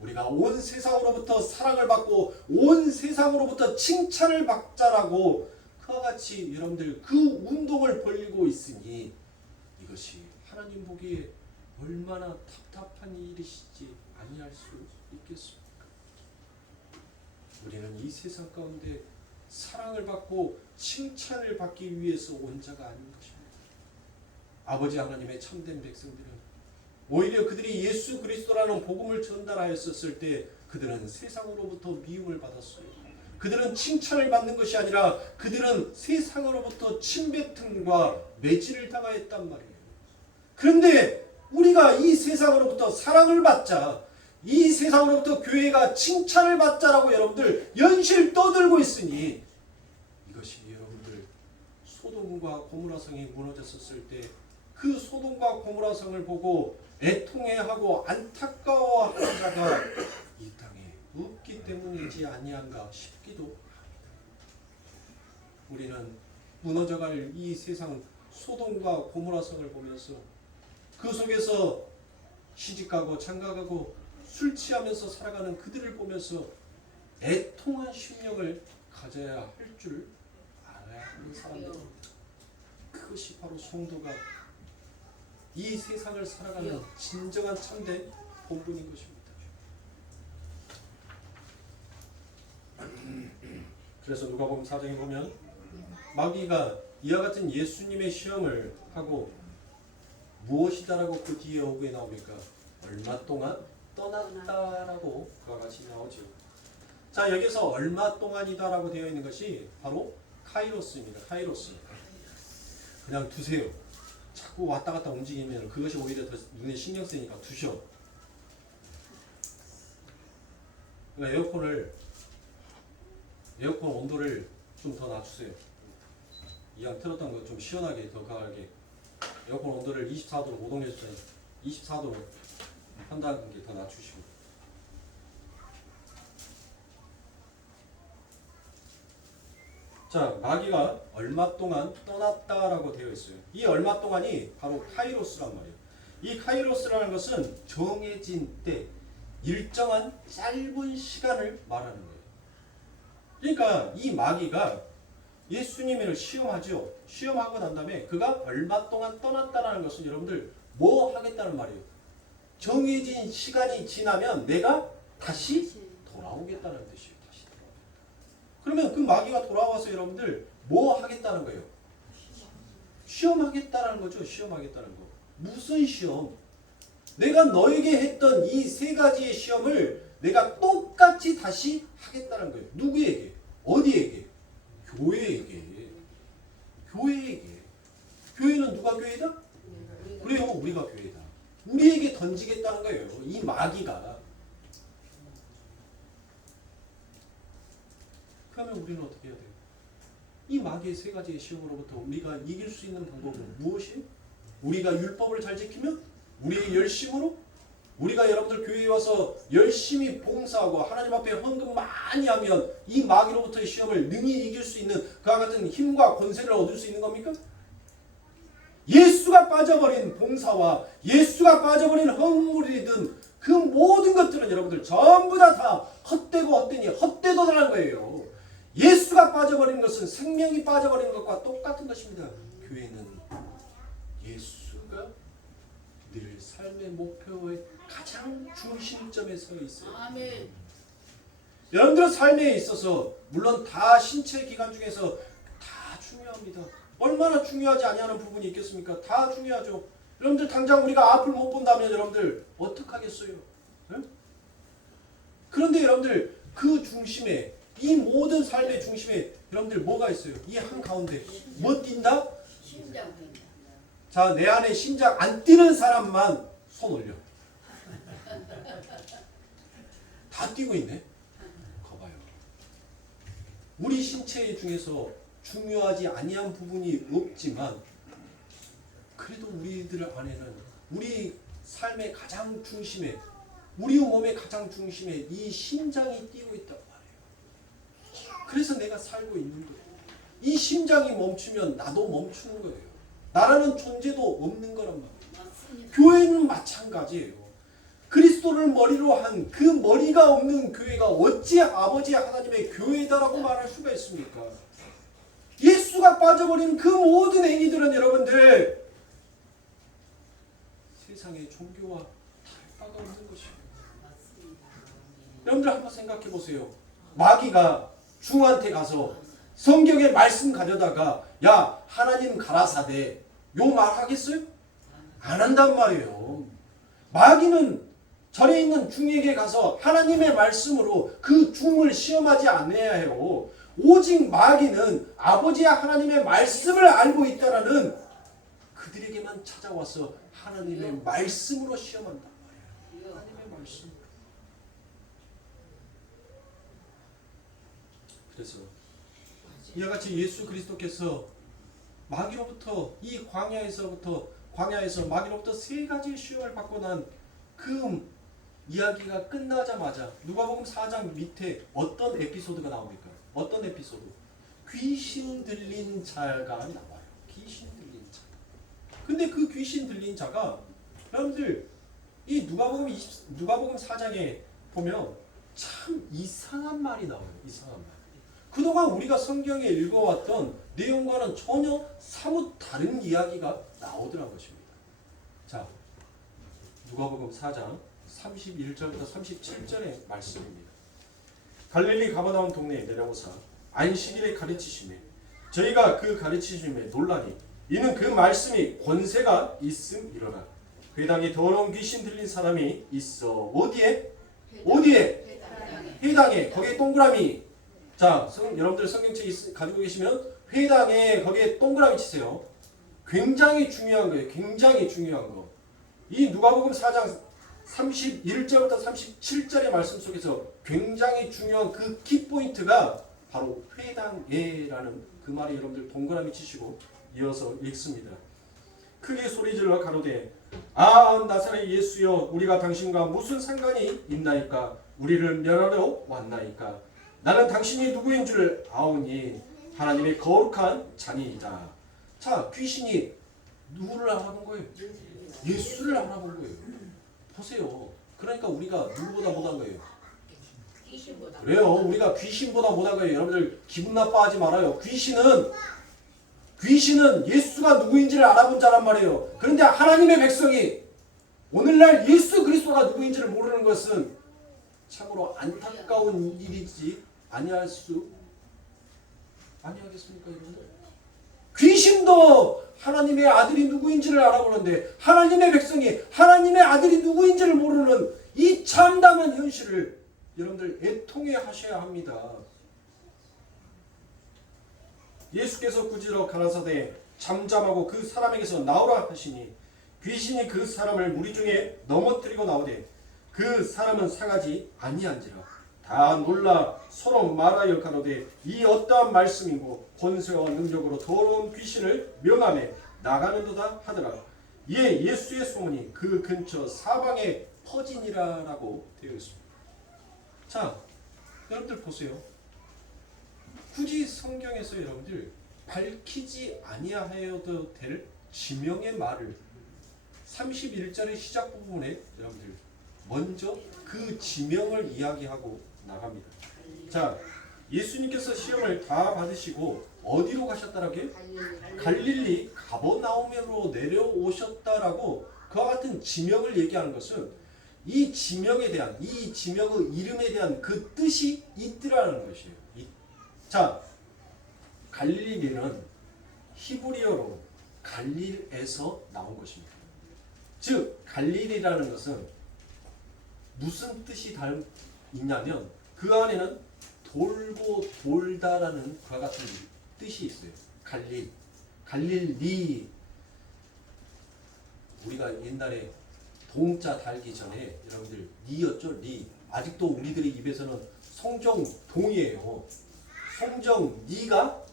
우리가 온 세상으로부터 사랑을 받고 온 세상으로부터 칭찬을 받자라고 그와 같이 여러분들 그 운동을 벌이고 있으니 이것이 하나님 보기에 얼마나 답답한 일이시지 아니할 수 있겠습니까? 우리는 이 세상 가운데 사랑을 받고 칭찬을 받기 위해서 온 자가 아닌 것입니다. 아버지 하나님의 참된 백성들은 오히려 그들이 예수 그리스도라는 복음을 전달하였었을 때 그들은 세상으로부터 미움을 받았어요. 그들은 칭찬을 받는 것이 아니라 그들은 세상으로부터 침뱉음과 매질을 당하였단 말이에요. 그런데 우리가 이 세상으로부터 사랑을 받자, 이 세상으로부터 교회가 칭찬을 받자라고 여러분들 연실 떠들고 있으니 이것이 여러분들 소돔과 고모라 성이 무너졌었을 때 그 소돔과 고모라 성을 보고 애통해하고 안타까워하는 자가 이 땅에 없기 때문이지 아니한가 싶기도 합니다. 우리는 무너져갈 이 세상 소돔과 고모라 성을 보면서 그 속에서 시집가고 장가가고 술 취하면서 살아가는 그들을 보면서 애통한 심령을 가져야 할 줄 알아야 하는 사람들입니다. 그것이 바로 성도가 이 세상을 살아가는 진정한 참된 본분인 것입니다. 그래서 누가복음 4장에 보면 마귀가 이와 같은 예수님의 시험을 하고 무엇이다라고 그 뒤에 오게 나옵니까? 얼마 동안 떠났다라고 그와 같이 나오죠. 자, 여기서 얼마 동안이다라고 되어 있는 것이 바로 카이로스입니다. 카이로스. 그냥 두세요. 자꾸 왔다 갔다 움직이면 그것이 오히려 더 눈에 신경 쓰니까 두셔. 그러니까 에어컨 온도를 좀 더 낮추세요. 이왕 틀었던 거 좀 시원하게 더 강하게. 에어컨 온도를 24도로 고동해주세요. 24도로 한 단계 더 낮추시고. 자, 마귀가 얼마 동안 떠났다라고 되어 있어요. 이 얼마 동안이 바로 카이로스란 말이에요. 이 카이로스라는 것은 정해진 때, 일정한 짧은 시간을 말하는 거예요. 그러니까 이 마귀가 예수님을 시험하죠. 시험하고 난 다음에 그가 얼마 동안 떠났다라는 것은 여러분들 뭐 하겠다는 말이에요. 정해진 시간이 지나면 내가 다시 돌아오겠다는 뜻이에요. 다시 돌아오겠다. 그러면 그 마귀가 돌아와서 여러분들 뭐 하겠다는 거예요? 시험하겠다는 거죠. 시험하겠다는 거. 무슨 시험? 내가 너에게 했던 이 세 가지의 시험을 내가 똑같이 다시 하겠다는 거예요. 누구에게? 어디에게? 교회에게. 교회에게. 교회는 누가 교회다? 그래요. 우리가 교회다. 우리에게 던지겠다는 거예요. 이 마귀가. 그러면 우리는 어떻게 해야 돼요? 이 마귀의 세 가지의 시험으로부터 우리가 이길 수 있는 방법은 무엇이에요? 우리가 율법을 잘 지키면? 우리의 열심으로? 우리가 여러분들 교회에 와서 열심히 봉사하고 하나님 앞에 헌금 많이 하면 이 마귀로부터의 시험을 능히 이길 수 있는 그와 같은 힘과 권세를 얻을 수 있는 겁니까? 예수가 빠져버린 봉사와 예수가 빠져버린 헌물이든 그 모든 것들은 여러분들 전부 다 헛되고 헛되니 헛되도라는 거예요. 예수가 빠져버린 것은 생명이 빠져버린 것과 똑같은 것입니다. 교회는 예수가 늘 삶의 목표의 가장 중심점에 서 있어요. 아멘. 여러분들의 삶에 있어서 물론 다 신체 기관 중에서 다 중요합니다. 얼마나 중요하지 아니하는 부분이 있겠습니까? 다 중요하죠. 여러분들 당장 우리가 앞을 못 본다면 여러분들 어떡하겠어요? 응? 그런데 여러분들 그 중심에 이 모든 삶의 중심에 여러분들 뭐가 있어요? 이 한가운데 뭐 뛴다? 심장 뛴다. 자, 내 안에 심장 안 뛰는 사람만 손 올려. 다 뛰고 있네. 거봐요. 우리 신체 중에서 중요하지 아니한 부분이 없지만 그래도 우리들 안에는 우리 삶의 가장 중심에 우리 몸의 가장 중심에 이 심장이 뛰고 있단 말이에요. 그래서 내가 살고 있는 거예요. 이 심장이 멈추면 나도 멈추는 거예요. 나라는 존재도 없는 거란 말이에요. 교회는 마찬가지예요. 그리스도를 머리로 한 그 머리가 없는 교회가 어찌 아버지 하나님의 교회다라고 말할 수가 있습니까? 예수가 빠져버리는 그 모든 행위들은 여러분들 세상의 종교와 다를 바가 없는 것입니다. 여러분들 한번 생각해 보세요. 마귀가 중한테 가서 성경의 말씀 가져다가 야 하나님 가라사대 요 말 하겠어요? 안 한단 말이에요. 마귀는 절에 있는 중에게 가서 하나님의 말씀으로 그 중을 시험하지 않아야 해요. 오직 마귀는 아버지 하나님의 말씀을 알고 있다라는 그들에게만 찾아와서 하나님의 말씀으로 시험한단 말이에요. 하나님의 말씀. 그래서 이와 같이 예수 그리스도께서 마귀로부터 이 광야에서 마귀로부터 세 가지 시험을 받고 난 그 이야기가 끝나자마자 누가복음 4장 밑에 어떤 에피소드가 나옵니까? 어떤 에피소드? 귀신 들린 자가 나와요. 귀신 들린 자. 근데 그 귀신 들린 자가 여러분들 이 누가복음 4장에 보면 참 이상한 말이 나와요. 이상한 말. 그동안 우리가 성경에 읽어왔던 내용과는 전혀 사뭇 다른 이야기가 나오더란 것입니다. 자, 누가복음 4장 31절부터 37절의 말씀입니다. 갈릴리 가버나움 동네에 내려오사 안식일에 가르치시매 저희가 그 가르치심에 놀라니 이는 그 말씀이 권세가 있음이로라. 회당에 더러운 귀신 들린 사람이 있어 어디에? 회당에. 거기에 동그라미. 자, 여러분들 성경책 가지고 계시면 회당에 거기에 동그라미 치세요. 굉장히 중요한 거예요. 굉장히 중요한 거. 이 누가복음 4장 31절부터 37절의 말씀 속에서 굉장히 중요한 그 키포인트가 바로 회당에라는 그 말이 여러분들 동그라미 치시고 이어서 읽습니다. 크게 소리질러 가로되 아 나사렛 예수여 우리가 당신과 무슨 상관이 있나이까 우리를 멸하러 왔나이까 나는 당신이 누구인 줄 아오니 하나님의 거룩한 자니이다. 자, 귀신이 누구를 알아본 거예요? 예수를 알아본 거예요. 보세요. 그러니까 우리가 누구보다 못한 거예요. 그래요. 우리가 귀신보다 못한 거예요. 여러분들 기분 나빠하지 말아요. 귀신은 예수가 누구인지를 알아본 자란 말이에요. 그런데 하나님의 백성이 오늘날 예수 그리스도가 누구인지를 모르는 것은 참으로 안타까운 일이지 아니하겠습니까, 여러분들? 귀신도 하나님의 아들이 누구인지를 알아보는데 하나님의 백성이 하나님의 아들이 누구인지를 모르는 이 참담한 현실을 여러분들 애통해 하셔야 합니다. 예수께서 꾸짖어 가라사대 잠잠하고 그 사람에게서 나오라 하시니 귀신이 그 사람을 무리 중에 넘어뜨리고 나오되 그 사람은 상하지 아니한지라. 다 놀라 서로 말하여 가로되 이 어떠한 말씀이고 권세와 능력으로 더러운 귀신을 명하며 나가는도다 하더라. 이에 예수의 소문이 그 근처 사방에 퍼지니라라고 되어 있습니다. 자, 여러분들 보세요. 굳이 성경에서 여러분들 밝히지 아니하여도 될 지명의 말을 31절의 시작 부분에 여러분들 먼저 그 지명을 이야기하고 나갑니다. 자, 예수님께서 시험을 다 받으시고 어디로 가셨다라고요? 갈릴리 가버나움으로 내려오셨다라고 그와 같은 지명을 얘기하는 것은 이 지명에 대한 이 지명의 이름에 대한 그 뜻이 있더라는 것이에요. 자, 갈릴리는 히브리어로 갈릴에서 나온 것입니다. 즉 갈릴이라는 것은 무슨 뜻이 있냐면 그 안에는 돌고 돌다라는 그와 같은 뜻이 있어요. 갈릴리. 우리가 옛날에 동자 달기 전에 여러분들 리였죠. 리. 아직도 우리들의 입에서는 성정동이에요. 성정리가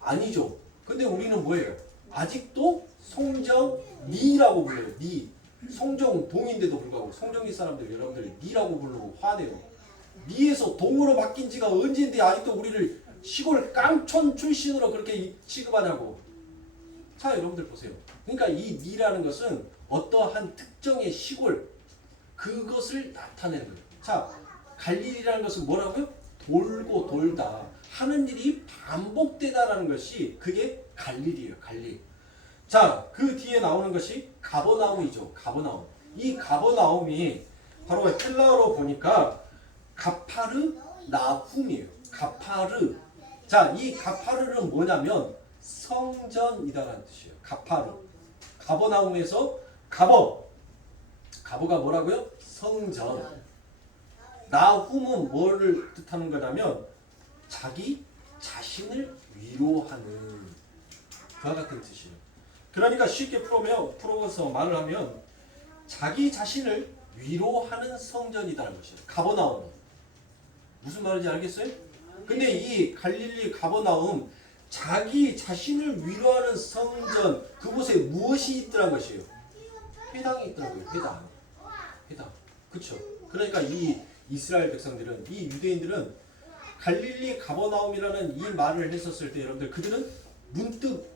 아니죠. 근데 우리는 뭐예요? 아직도 성정리라고 불러요. 리. 성정동인데도 불구하고 성정리 사람들 여러분들 리라고 부르고 화내요. 리에서 동으로 바뀐 지가 언제인데 아직도 우리를 시골 깡촌 출신으로 그렇게 취급하냐고. 자, 여러분들 보세요. 그러니까 이 리라는 것은 어떠한 특정의 시골 그것을 나타내는 거예요. 자, 갈릴리라는 것은 뭐라고요? 돌고 돌다 하는 일이 반복되다라는 것이 그게 갈릴이에요. 갈릴. 자, 그 뒤에 나오는 것이 가버나움이죠. 가버나움. 이 가버나움이 바로 헬라어로 보니까 가파르 나훔이에요. 가파르. 자, 이 가파르는 뭐냐면 성전이다라는 뜻이에요. 가파르. 가버나움에서 가버가 뭐라고요? 성전. 나훔은 뭐를 뜻하는 거냐면 자기 자신을 위로하는 그와 같은 뜻이에요. 그러니까 쉽게 풀어서 말을 하면 자기 자신을 위로하는 성전이라는 것이에요. 가버나움. 무슨 말인지 알겠어요? 근데 이 갈릴리 가버나움 자기 자신을 위로하는 성전 그곳에 무엇이 있더란 것이에요? 회당이 있더라고요. 회당. 그렇죠? 그러니까 이 이스라엘 백성들은 이 유대인들은 갈릴리 가버나움이라는 이 말을 했었을 때 여러분들 그들은 문득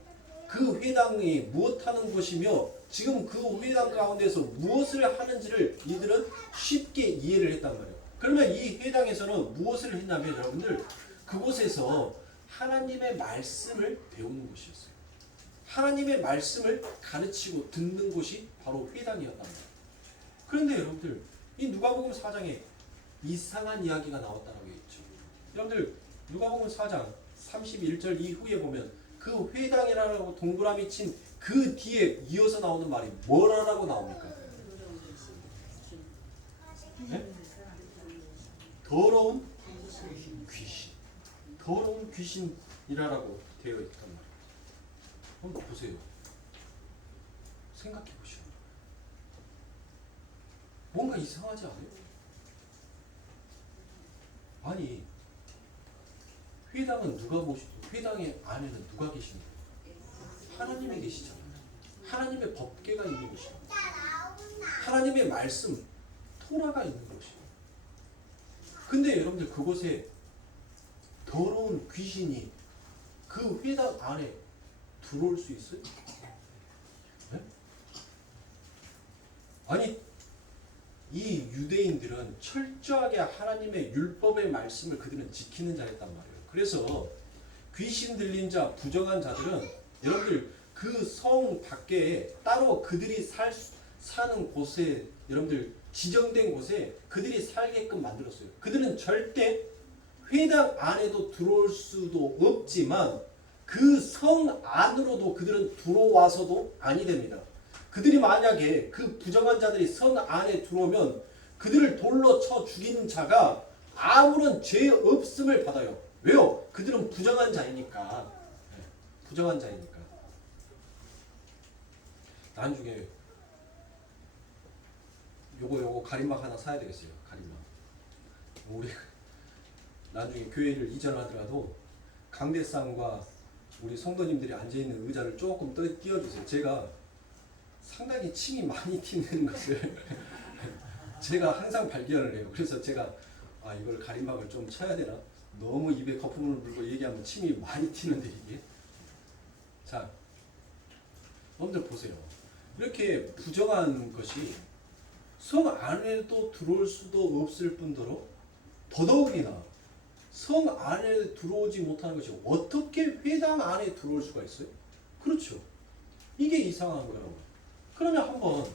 그 회당이 무엇하는 곳이며 지금 그 회당 가운데서 무엇을 하는지를 이들은 쉽게 이해를 했단 말이에요. 그러면 이 회당에서는 무엇을 했냐면 여러분들 그곳에서 하나님의 말씀을 배우는 곳이었어요. 하나님의 말씀을 가르치고 듣는 곳이 바로 회당이었단 말이에요. 그런데 여러분들 이 누가복음 4장에 이상한 이야기가 나왔다고 했죠. 여러분들 누가복음 4장 31절 이후에 보면 그 회당이라고 동그라미 친 그 뒤에 이어서 나오는 말이 뭐라고 나옵니까? 네? 더러운 귀신. 더러운 귀신이라고 되어 있단 말이에요. 한번 보세요. 생각해 보시오. 뭔가 이상하지 않아요? 아니 회당은 누가 보시고 회당의 안에는 누가 계십니까? 하나님이 계시잖아요. 하나님의 법궤가 있는 곳이고 하나님의 말씀 토라가 있는 곳이고 근데 여러분들 그곳에 더러운 귀신이 그 회당 안에 들어올 수 있어요? 네? 아니 이 유대인들은 철저하게 하나님의 율법의 말씀을 그들은 지키는 자였단 말이에요. 그래서 귀신 들린 자, 부정한 자들은 여러분들 그 성 밖에 따로 그들이 사는 곳에 여러분들 지정된 곳에 그들이 살게끔 만들었어요. 그들은 절대 회당 안에도 들어올 수도 없지만 그 성 안으로도 그들은 들어와서도 아니 됩니다. 그들이 만약에 그 부정한 자들이 성 안에 들어오면 그들을 돌로 쳐 죽인 자가 아무런 죄 없음을 받아요. 왜요? 그들은 부정한 자이니까. 부정한 자이니까. 나중에 요거 가림막 하나 사야 되겠어요. 가림막. 우리 나중에 교회를 이전하더라도 강대상과 우리 성도님들이 앉아있는 의자를 조금 띄워주세요. 제가 상당히 침이 많이 튀는 것을 제가 항상 발견을 해요. 그래서 제가 이걸 가림막을 좀 쳐야 되나? 너무 입에 거품을 물고 얘기하면 침이 많이 튀는데 이게. 자, 여러분들 보세요. 이렇게 부정한 것이 성 안에도 들어올 수도 없을 뿐더러 더더욱이나 성 안에 들어오지 못하는 것이 어떻게 회당 안에 들어올 수가 있어요? 그렇죠. 이게 이상한 거라고. 그러면 한번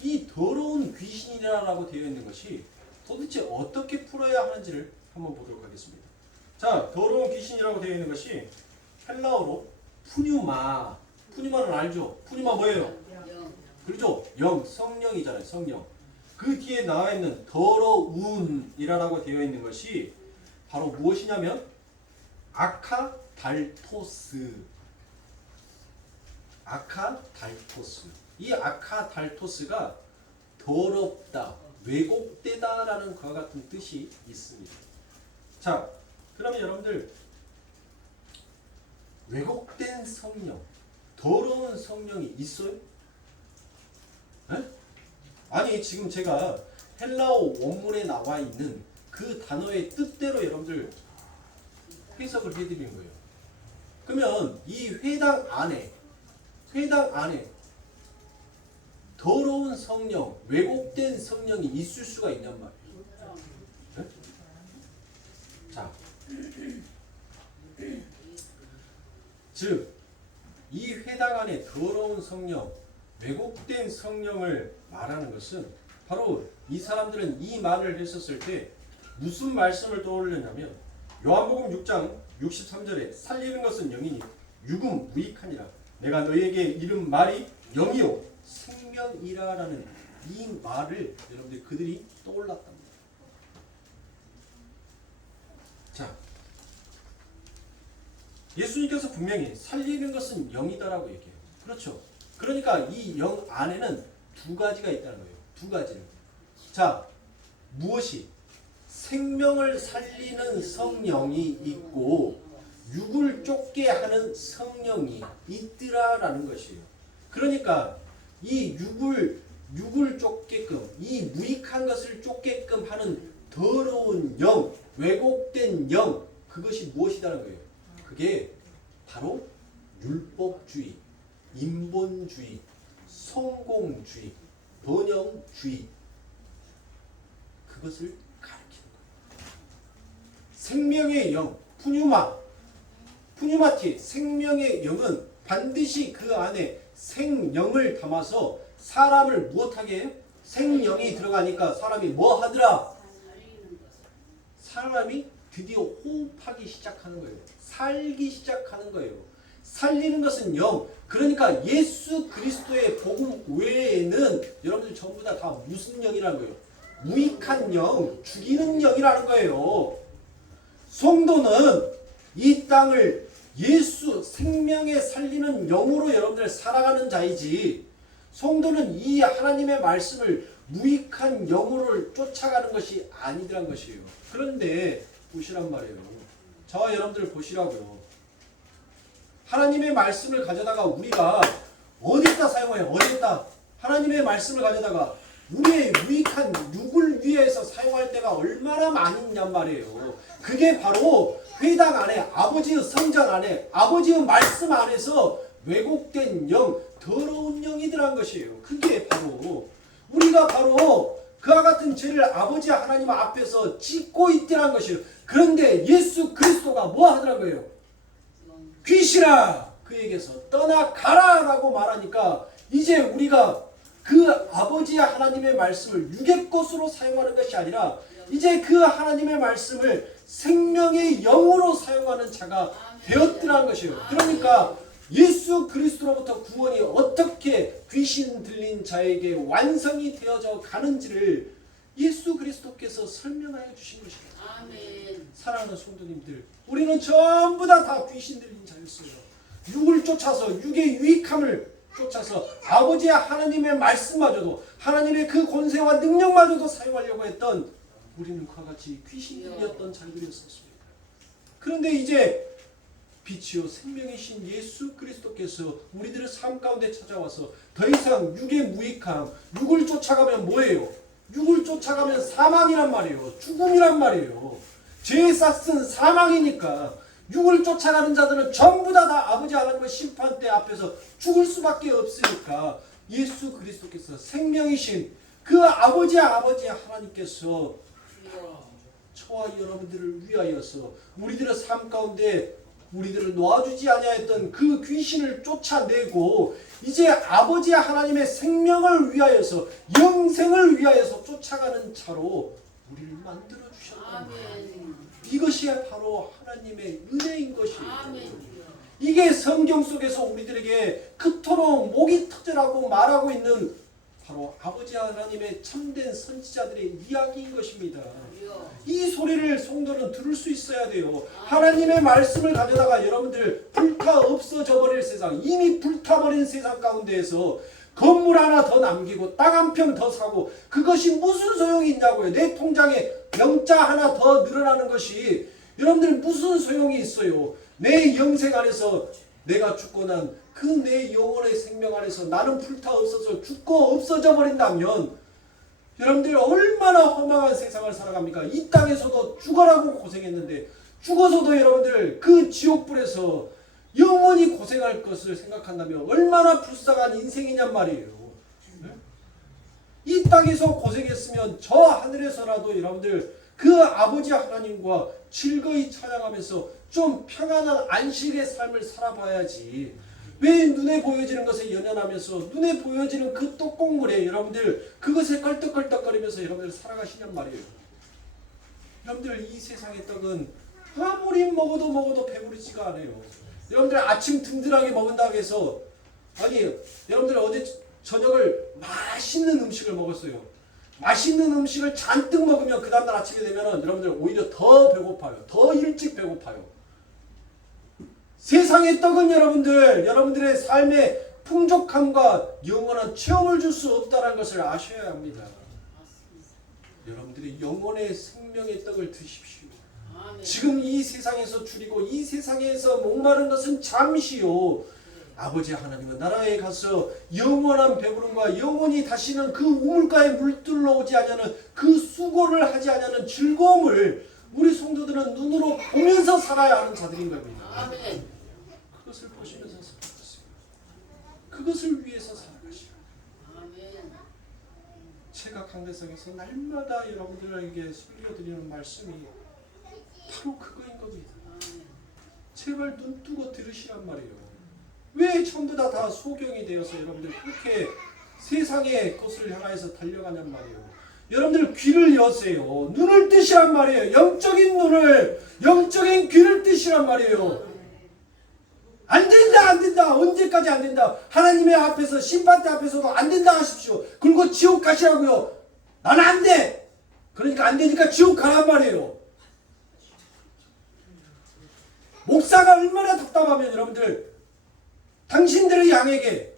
이 더러운 귀신이라고 되어 있는 것이 도대체 어떻게 풀어야 하는지를 한번 보도록 하겠습니다. 자, 더러운 귀신이라고 되어 있는 것이 헬라어로 푸뉴마. 푸뉴마는 알죠? 푸뉴마 뭐예요? 그렇죠? 영, 성령이잖아요. 성령. 그 뒤에 나와 있는 더러운이라고 되어 있는 것이 바로 무엇이냐면 아카달토스. 아카달토스. 이 아카달토스가 더럽다, 왜곡되다라는 것과 같은 뜻이 있습니다. 자, 그러면 여러분들 왜곡된 성령, 더러운 성령이 있어요? 에? 아니 지금 제가 헬라어 원문에 나와 있는 그 단어의 뜻대로 여러분들 해석을 해드리는 거예요. 그러면 이 회당 안에 더러운 성령, 왜곡된 성령이 있을 수가 있냔 말이에요. 네? 자, 즉 이 회당 안에 더러운 성령, 왜곡된 성령을 말하는 것은 바로 이 사람들은 이 말을 했었을 때 무슨 말씀을 떠올리냐면 요한복음 6장 63절에 살리는 것은 영이니 육은 무익하니라. 내가 너희에게 이른 말이 영이요 생명이라라는 이 말을 여러분들 그들이 떠올랐답니다. 자, 예수님께서 분명히 살리는 것은 영이다라고 얘기해요. 그렇죠. 그러니까 이 영 안에는 두 가지가 있다는 거예요. 두 가지를. 자, 무엇이? 생명을 살리는 성령이 있고 육을 쫓게 하는 성령이 있더라라는 것이에요. 그러니까 이 육을 쫓게끔, 이 무익한 것을 쫓게끔 하는 더러운 영, 왜곡된 영, 그것이 무엇이라는 거예요. 그게 바로 율법주의, 인본주의, 성공주의, 번영주의, 그것을 가리키는 거예요. 생명의 영, 푸뉴마티, 생명의 영은 반드시 그 안에 생영을 담아서 사람을 무엇하게 해요? 생영이 들어가니까 사람이 뭐 하더라? 사람이 드디어 호흡하기 시작하는 거예요. 살기 시작하는 거예요. 살리는 것은 영. 그러니까 예수 그리스도의 복음 외에는 여러분들 전부 다 무슨 영이라는 거예요? 무익한 영, 죽이는 영이라는 거예요. 성도는 이 땅을 예수 생명에 살리는 영으로 여러분들 살아가는 자이지, 성도는 이 하나님의 말씀을 무익한 영으로 쫓아가는 것이 아니더란 것이에요. 그런데 보시란 말이에요. 저와 여러분들 보시라고요. 하나님의 말씀을 가져다가 우리가 어디다 사용해요? 어디다? 하나님의 말씀을 가져다가 우리의 유익한 육을 위해서 사용할 때가 얼마나 많이 있냔 말이에요. 그게 바로 회당 안에, 아버지의 성전 안에, 아버지의 말씀 안에서 왜곡된 영, 더러운 영이더란 것이에요. 그게 바로 우리가 바로 그와 같은 죄를 아버지 하나님 앞에서 짓고 있더란 것이에요. 그런데 예수 그리스도가 뭐 하더라고요? 귀신아, 그에게서 떠나가라 라고 말하니까 이제 우리가 그 아버지 하나님의 말씀을 육의 것으로 사용하는 것이 아니라 이제 그 하나님의 말씀을 생명의 영으로 사용하는 자가 되었더라는 것이에요. 그러니까 예수 그리스도로부터 구원이 어떻게 귀신 들린 자에게 완성이 되어져 가는지를 예수 그리스도께서 설명하여 주신 것입니다. 아멘. 사랑하는 성도님들, 우리는 전부 다 귀신 들린 자였어요. 육을 쫓아서, 육의 유익함을 쫓아서 아버지 하나님의 말씀마저도, 하나님의 그 권세와 능력마저도 사용하려고 했던 우리는 그와 같이 귀신 들렸던 자들이었습니다. 그런데 이제 빛이요 생명이신 예수 그리스도께서 우리들의 삶 가운데 찾아와서 더 이상 육의 무익함, 육을 쫓아가면 뭐예요? 육을 쫓아가면 사망이란 말이에요. 죽음이란 말이에요. 죄의 싹은 사망이니까 육을 쫓아가는 자들은 전부 다 아버지 하나님의 심판대 앞에서 죽을 수밖에 없으니까 예수 그리스도께서 생명이신 그 아버지 하나님께서 저와 여러분들을 위하여서 우리들의 삶 가운데 우리들을 놓아주지 아니하였던 그 귀신을 쫓아내고 이제 아버지 하나님의 생명을 위하여서, 영생을 위하여서 쫓아가는 자로 우리를 만들어 주셨습니다. 이것이 바로 하나님의 은혜인 것이에요. 이게 성경 속에서 우리들에게 그토록 목이 터져라고 말하고 있는 바로 아버지 하나님의 참된 선지자들의 이야기인 것입니다. 이 소리를 성도는 들을 수 있어야 돼요. 하나님의 말씀을 가져다가 여러분들 불타 없어져 버릴 세상, 이미 불타버린 세상 가운데에서 건물 하나 더 남기고 땅 한 평 더 사고 그것이 무슨 소용이 있냐고요. 내 통장에 영자 하나 더 늘어나는 것이 여러분들 무슨 소용이 있어요. 내 영생 안에서 내가 죽고 난 그 내 영혼의 생명 안에서 나는 불타 없어서 죽고 없어져 버린다면 여러분들 얼마나 허망한 세상을 살아갑니까? 이 땅에서도 죽어라고 고생했는데 죽어서도 여러분들 그 지옥불에서 영원히 고생할 것을 생각한다면 얼마나 불쌍한 인생이냔 말이에요. 네? 이 땅에서 고생했으면 저 하늘에서라도 여러분들 그 아버지 하나님과 즐거이 찬양하면서 좀 평안한 안식의 삶을 살아봐야지. 왜 눈에 보여지는 것에 연연하면서 눈에 보여지는 그 떡국물에 여러분들 그것에 껄떡껄떡거리면서 여러분들 살아가시냔 말이에요. 여러분들 이 세상의 떡은 아무리 먹어도 배부르지가 않아요. 여러분들 아침 든든하게 먹는다고 해서 아니 여러분들 어제 저녁을 맛있는 음식을 먹었어요. 맛있는 음식을 잔뜩 먹으면 그 다음날 아침에 되면 여러분들 오히려 더 배고파요. 더 일찍 배고파요. 세상의 떡은 여러분들의 삶의 풍족함과 영원한 체험을 줄 수 없다는 것을 아셔야 합니다. 여러분들이 영원의 생명의 떡을 드십시오. 지금 이 세상에서 줄이고 이 세상에서 목마른 것은 잠시요. 아버지 하나님은 나라에 가서 영원한 배부름과 영원히 다시는 그 우물가에 물들러 오지 않냐는 그 수고를 하지 않냐는 즐거움을 우리 성도들은 눈으로 보면서 살아야 하는 자들인 겁니다. 아멘. 그것을 보시면서 살아가세요. 그것을 위해서 살아가시오. 아멘. 제가 강대상에서 날마다 여러분들에게 설교드리는 말씀이 바로 그거인 겁니다. 제발 눈 뜨고 들으시란 말이에요. 왜 전부 다 소경이 되어서 여러분들 그렇게 세상의 것을 향해서 달려가냔 말이에요. 여러분들 귀를 여세요. 눈을 뜨시란 말이에요. 영적인 눈을, 영적인 귀를 뜨시란 말이에요. 안 된다. 언제까지 안 된다. 하나님의 앞에서 심판대 앞에서도 안 된다 하십시오. 그리고 지옥 가시라고요. 나는 안 돼. 그러니까 안 되니까 지옥 가란 말이에요. 목사가 얼마나 답답하면 여러분들 당신들의 양에게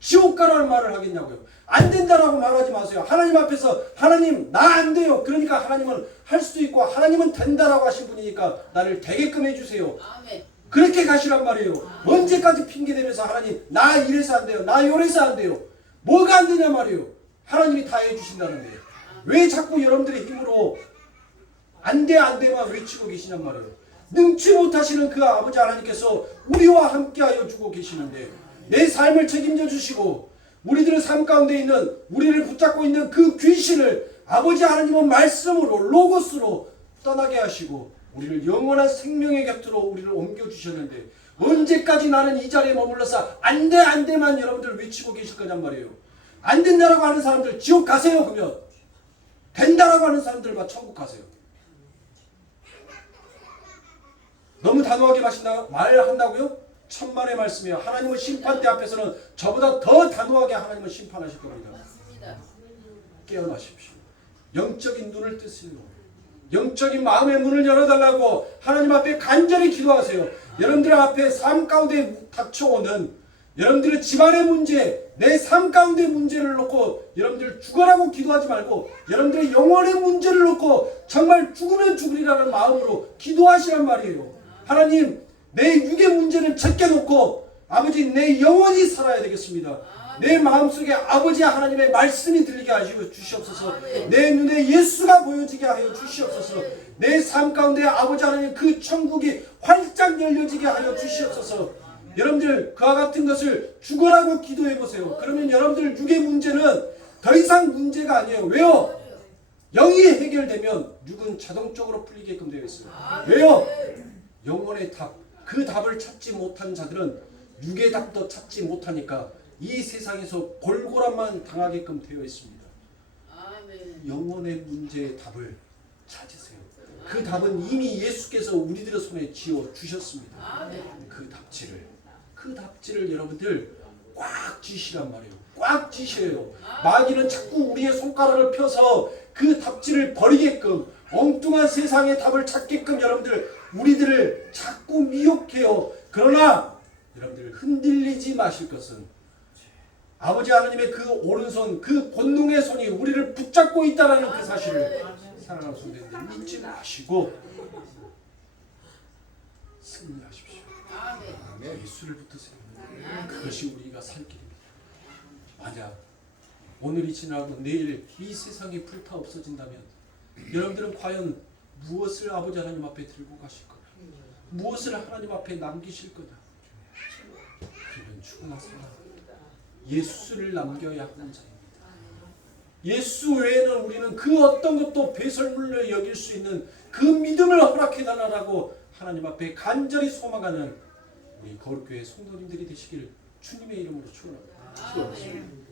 지옥 가라는 말을 하겠냐고요. 안 된다라고 말하지 마세요. 하나님 앞에서 하나님 나 안 돼요. 그러니까 하나님은 할 수도 있고 하나님은 된다라고 하신 분이니까 나를 되게끔 해주세요. 아멘. 그렇게 가시란 말이에요. 언제까지 핑계대면서 하나님 나 이래서 안 돼요. 나 요래서 안 돼요. 뭐가 안 되냐 말이에요. 하나님이 다 해주신다는데 왜 자꾸 여러분들의 힘으로 안 돼만 외치고 계시냔 말이에요. 능치 못하시는 그 아버지 하나님께서 우리와 함께하여 주고 계시는데 내 삶을 책임져 주시고 우리들의 삶 가운데 있는 우리를 붙잡고 있는 그 귀신을 아버지 하나님은 말씀으로 로고스로 떠나게 하시고 우리를 영원한 생명의 곁으로 우리를 옮겨주셨는데 언제까지 나는 이 자리에 머물러서 안 돼만 여러분들 외치고 계실 거냔 말이에요. 안 된다라고 하는 사람들 지옥 가세요. 그러면 된다라고 하는 사람들만 천국 가세요. 너무 단호하게 말한다고요? 천만의 말씀이에요. 하나님은 심판대 앞에서는 저보다 더 단호하게 하나님은 심판하실 겁니다. 맞습니다. 깨어나십시오. 영적인 눈을 뜨세요. 영적인 마음의 문을 열어달라고 하나님 앞에 간절히 기도하세요. 여러분들 앞에 삶 가운데 닥쳐오는 여러분들의 집안의 문제, 내 삶 가운데 문제를 놓고 여러분들 죽어라고 기도하지 말고 여러분들의 영혼의 문제를 놓고 정말 죽으면 죽으리라는 마음으로 기도하시란 말이에요. 하나님 내 육의 문제는 제껴놓고 아버지 내 영혼이 살아야 되겠습니다. 내 마음속에 아버지 하나님의 말씀이 들리게 하시고 주시옵소서. 내 눈에 예수가 보여지게 하여 주시옵소서. 내 삶 가운데 아버지 하나님 그 천국이 활짝 열려지게 하여 주시옵소서. 여러분들 그와 같은 것을 죽어라고 기도해 보세요. 그러면 여러분들 육의 문제는 더 이상 문제가 아니에요. 왜요? 영이 해결되면 육은 자동적으로 풀리게끔 되어 있어요. 왜요? 영혼의 답, 그 답을 찾지 못한 자들은 육의 답도 찾지 못하니까 이 세상에서 골고란만 당하게끔 되어 있습니다. 영혼의 문제의 답을 찾으세요. 그 답은 이미 예수께서 우리들의 손에 쥐어 주셨습니다. 그 답지를 여러분들 꽉 쥐시란 말이에요. 꽉 쥐셔요. 마귀는 자꾸 우리의 손가락을 펴서 그 답지를 버리게끔 엉뚱한 세상의 답을 찾게끔 우리들을 자꾸 미혹해요. 그러나 여러분들 흔들리지 마실 것은 아버지 하나님의 그 오른손, 그 권능의 손이 우리를 붙잡고 있다는 그 사실을 사랑하는 성도님들 잊지 마시고 승리하십시오. 예수를 붙드세요. 그것이 우리가 살 길입니다. 만약 오늘이 지나고 내일 이 세상이 불타 없어진다면 여러분들은 과연 무엇을 아버지 하나님 앞에 들고 가실 거냐? 무엇을 하나님 앞에 남기실 거냐? 그는 죽으나 살아 예수를 남겨야 하는 자입니다. 예수 외에는 우리는 그 어떤 것도 배설물로 여길 수 있는 그 믿음을 허락해달라고 하나님 앞에 간절히 소망하는 우리 거룩교회 성도님들이 되시길 주님의 이름으로 축원합니다.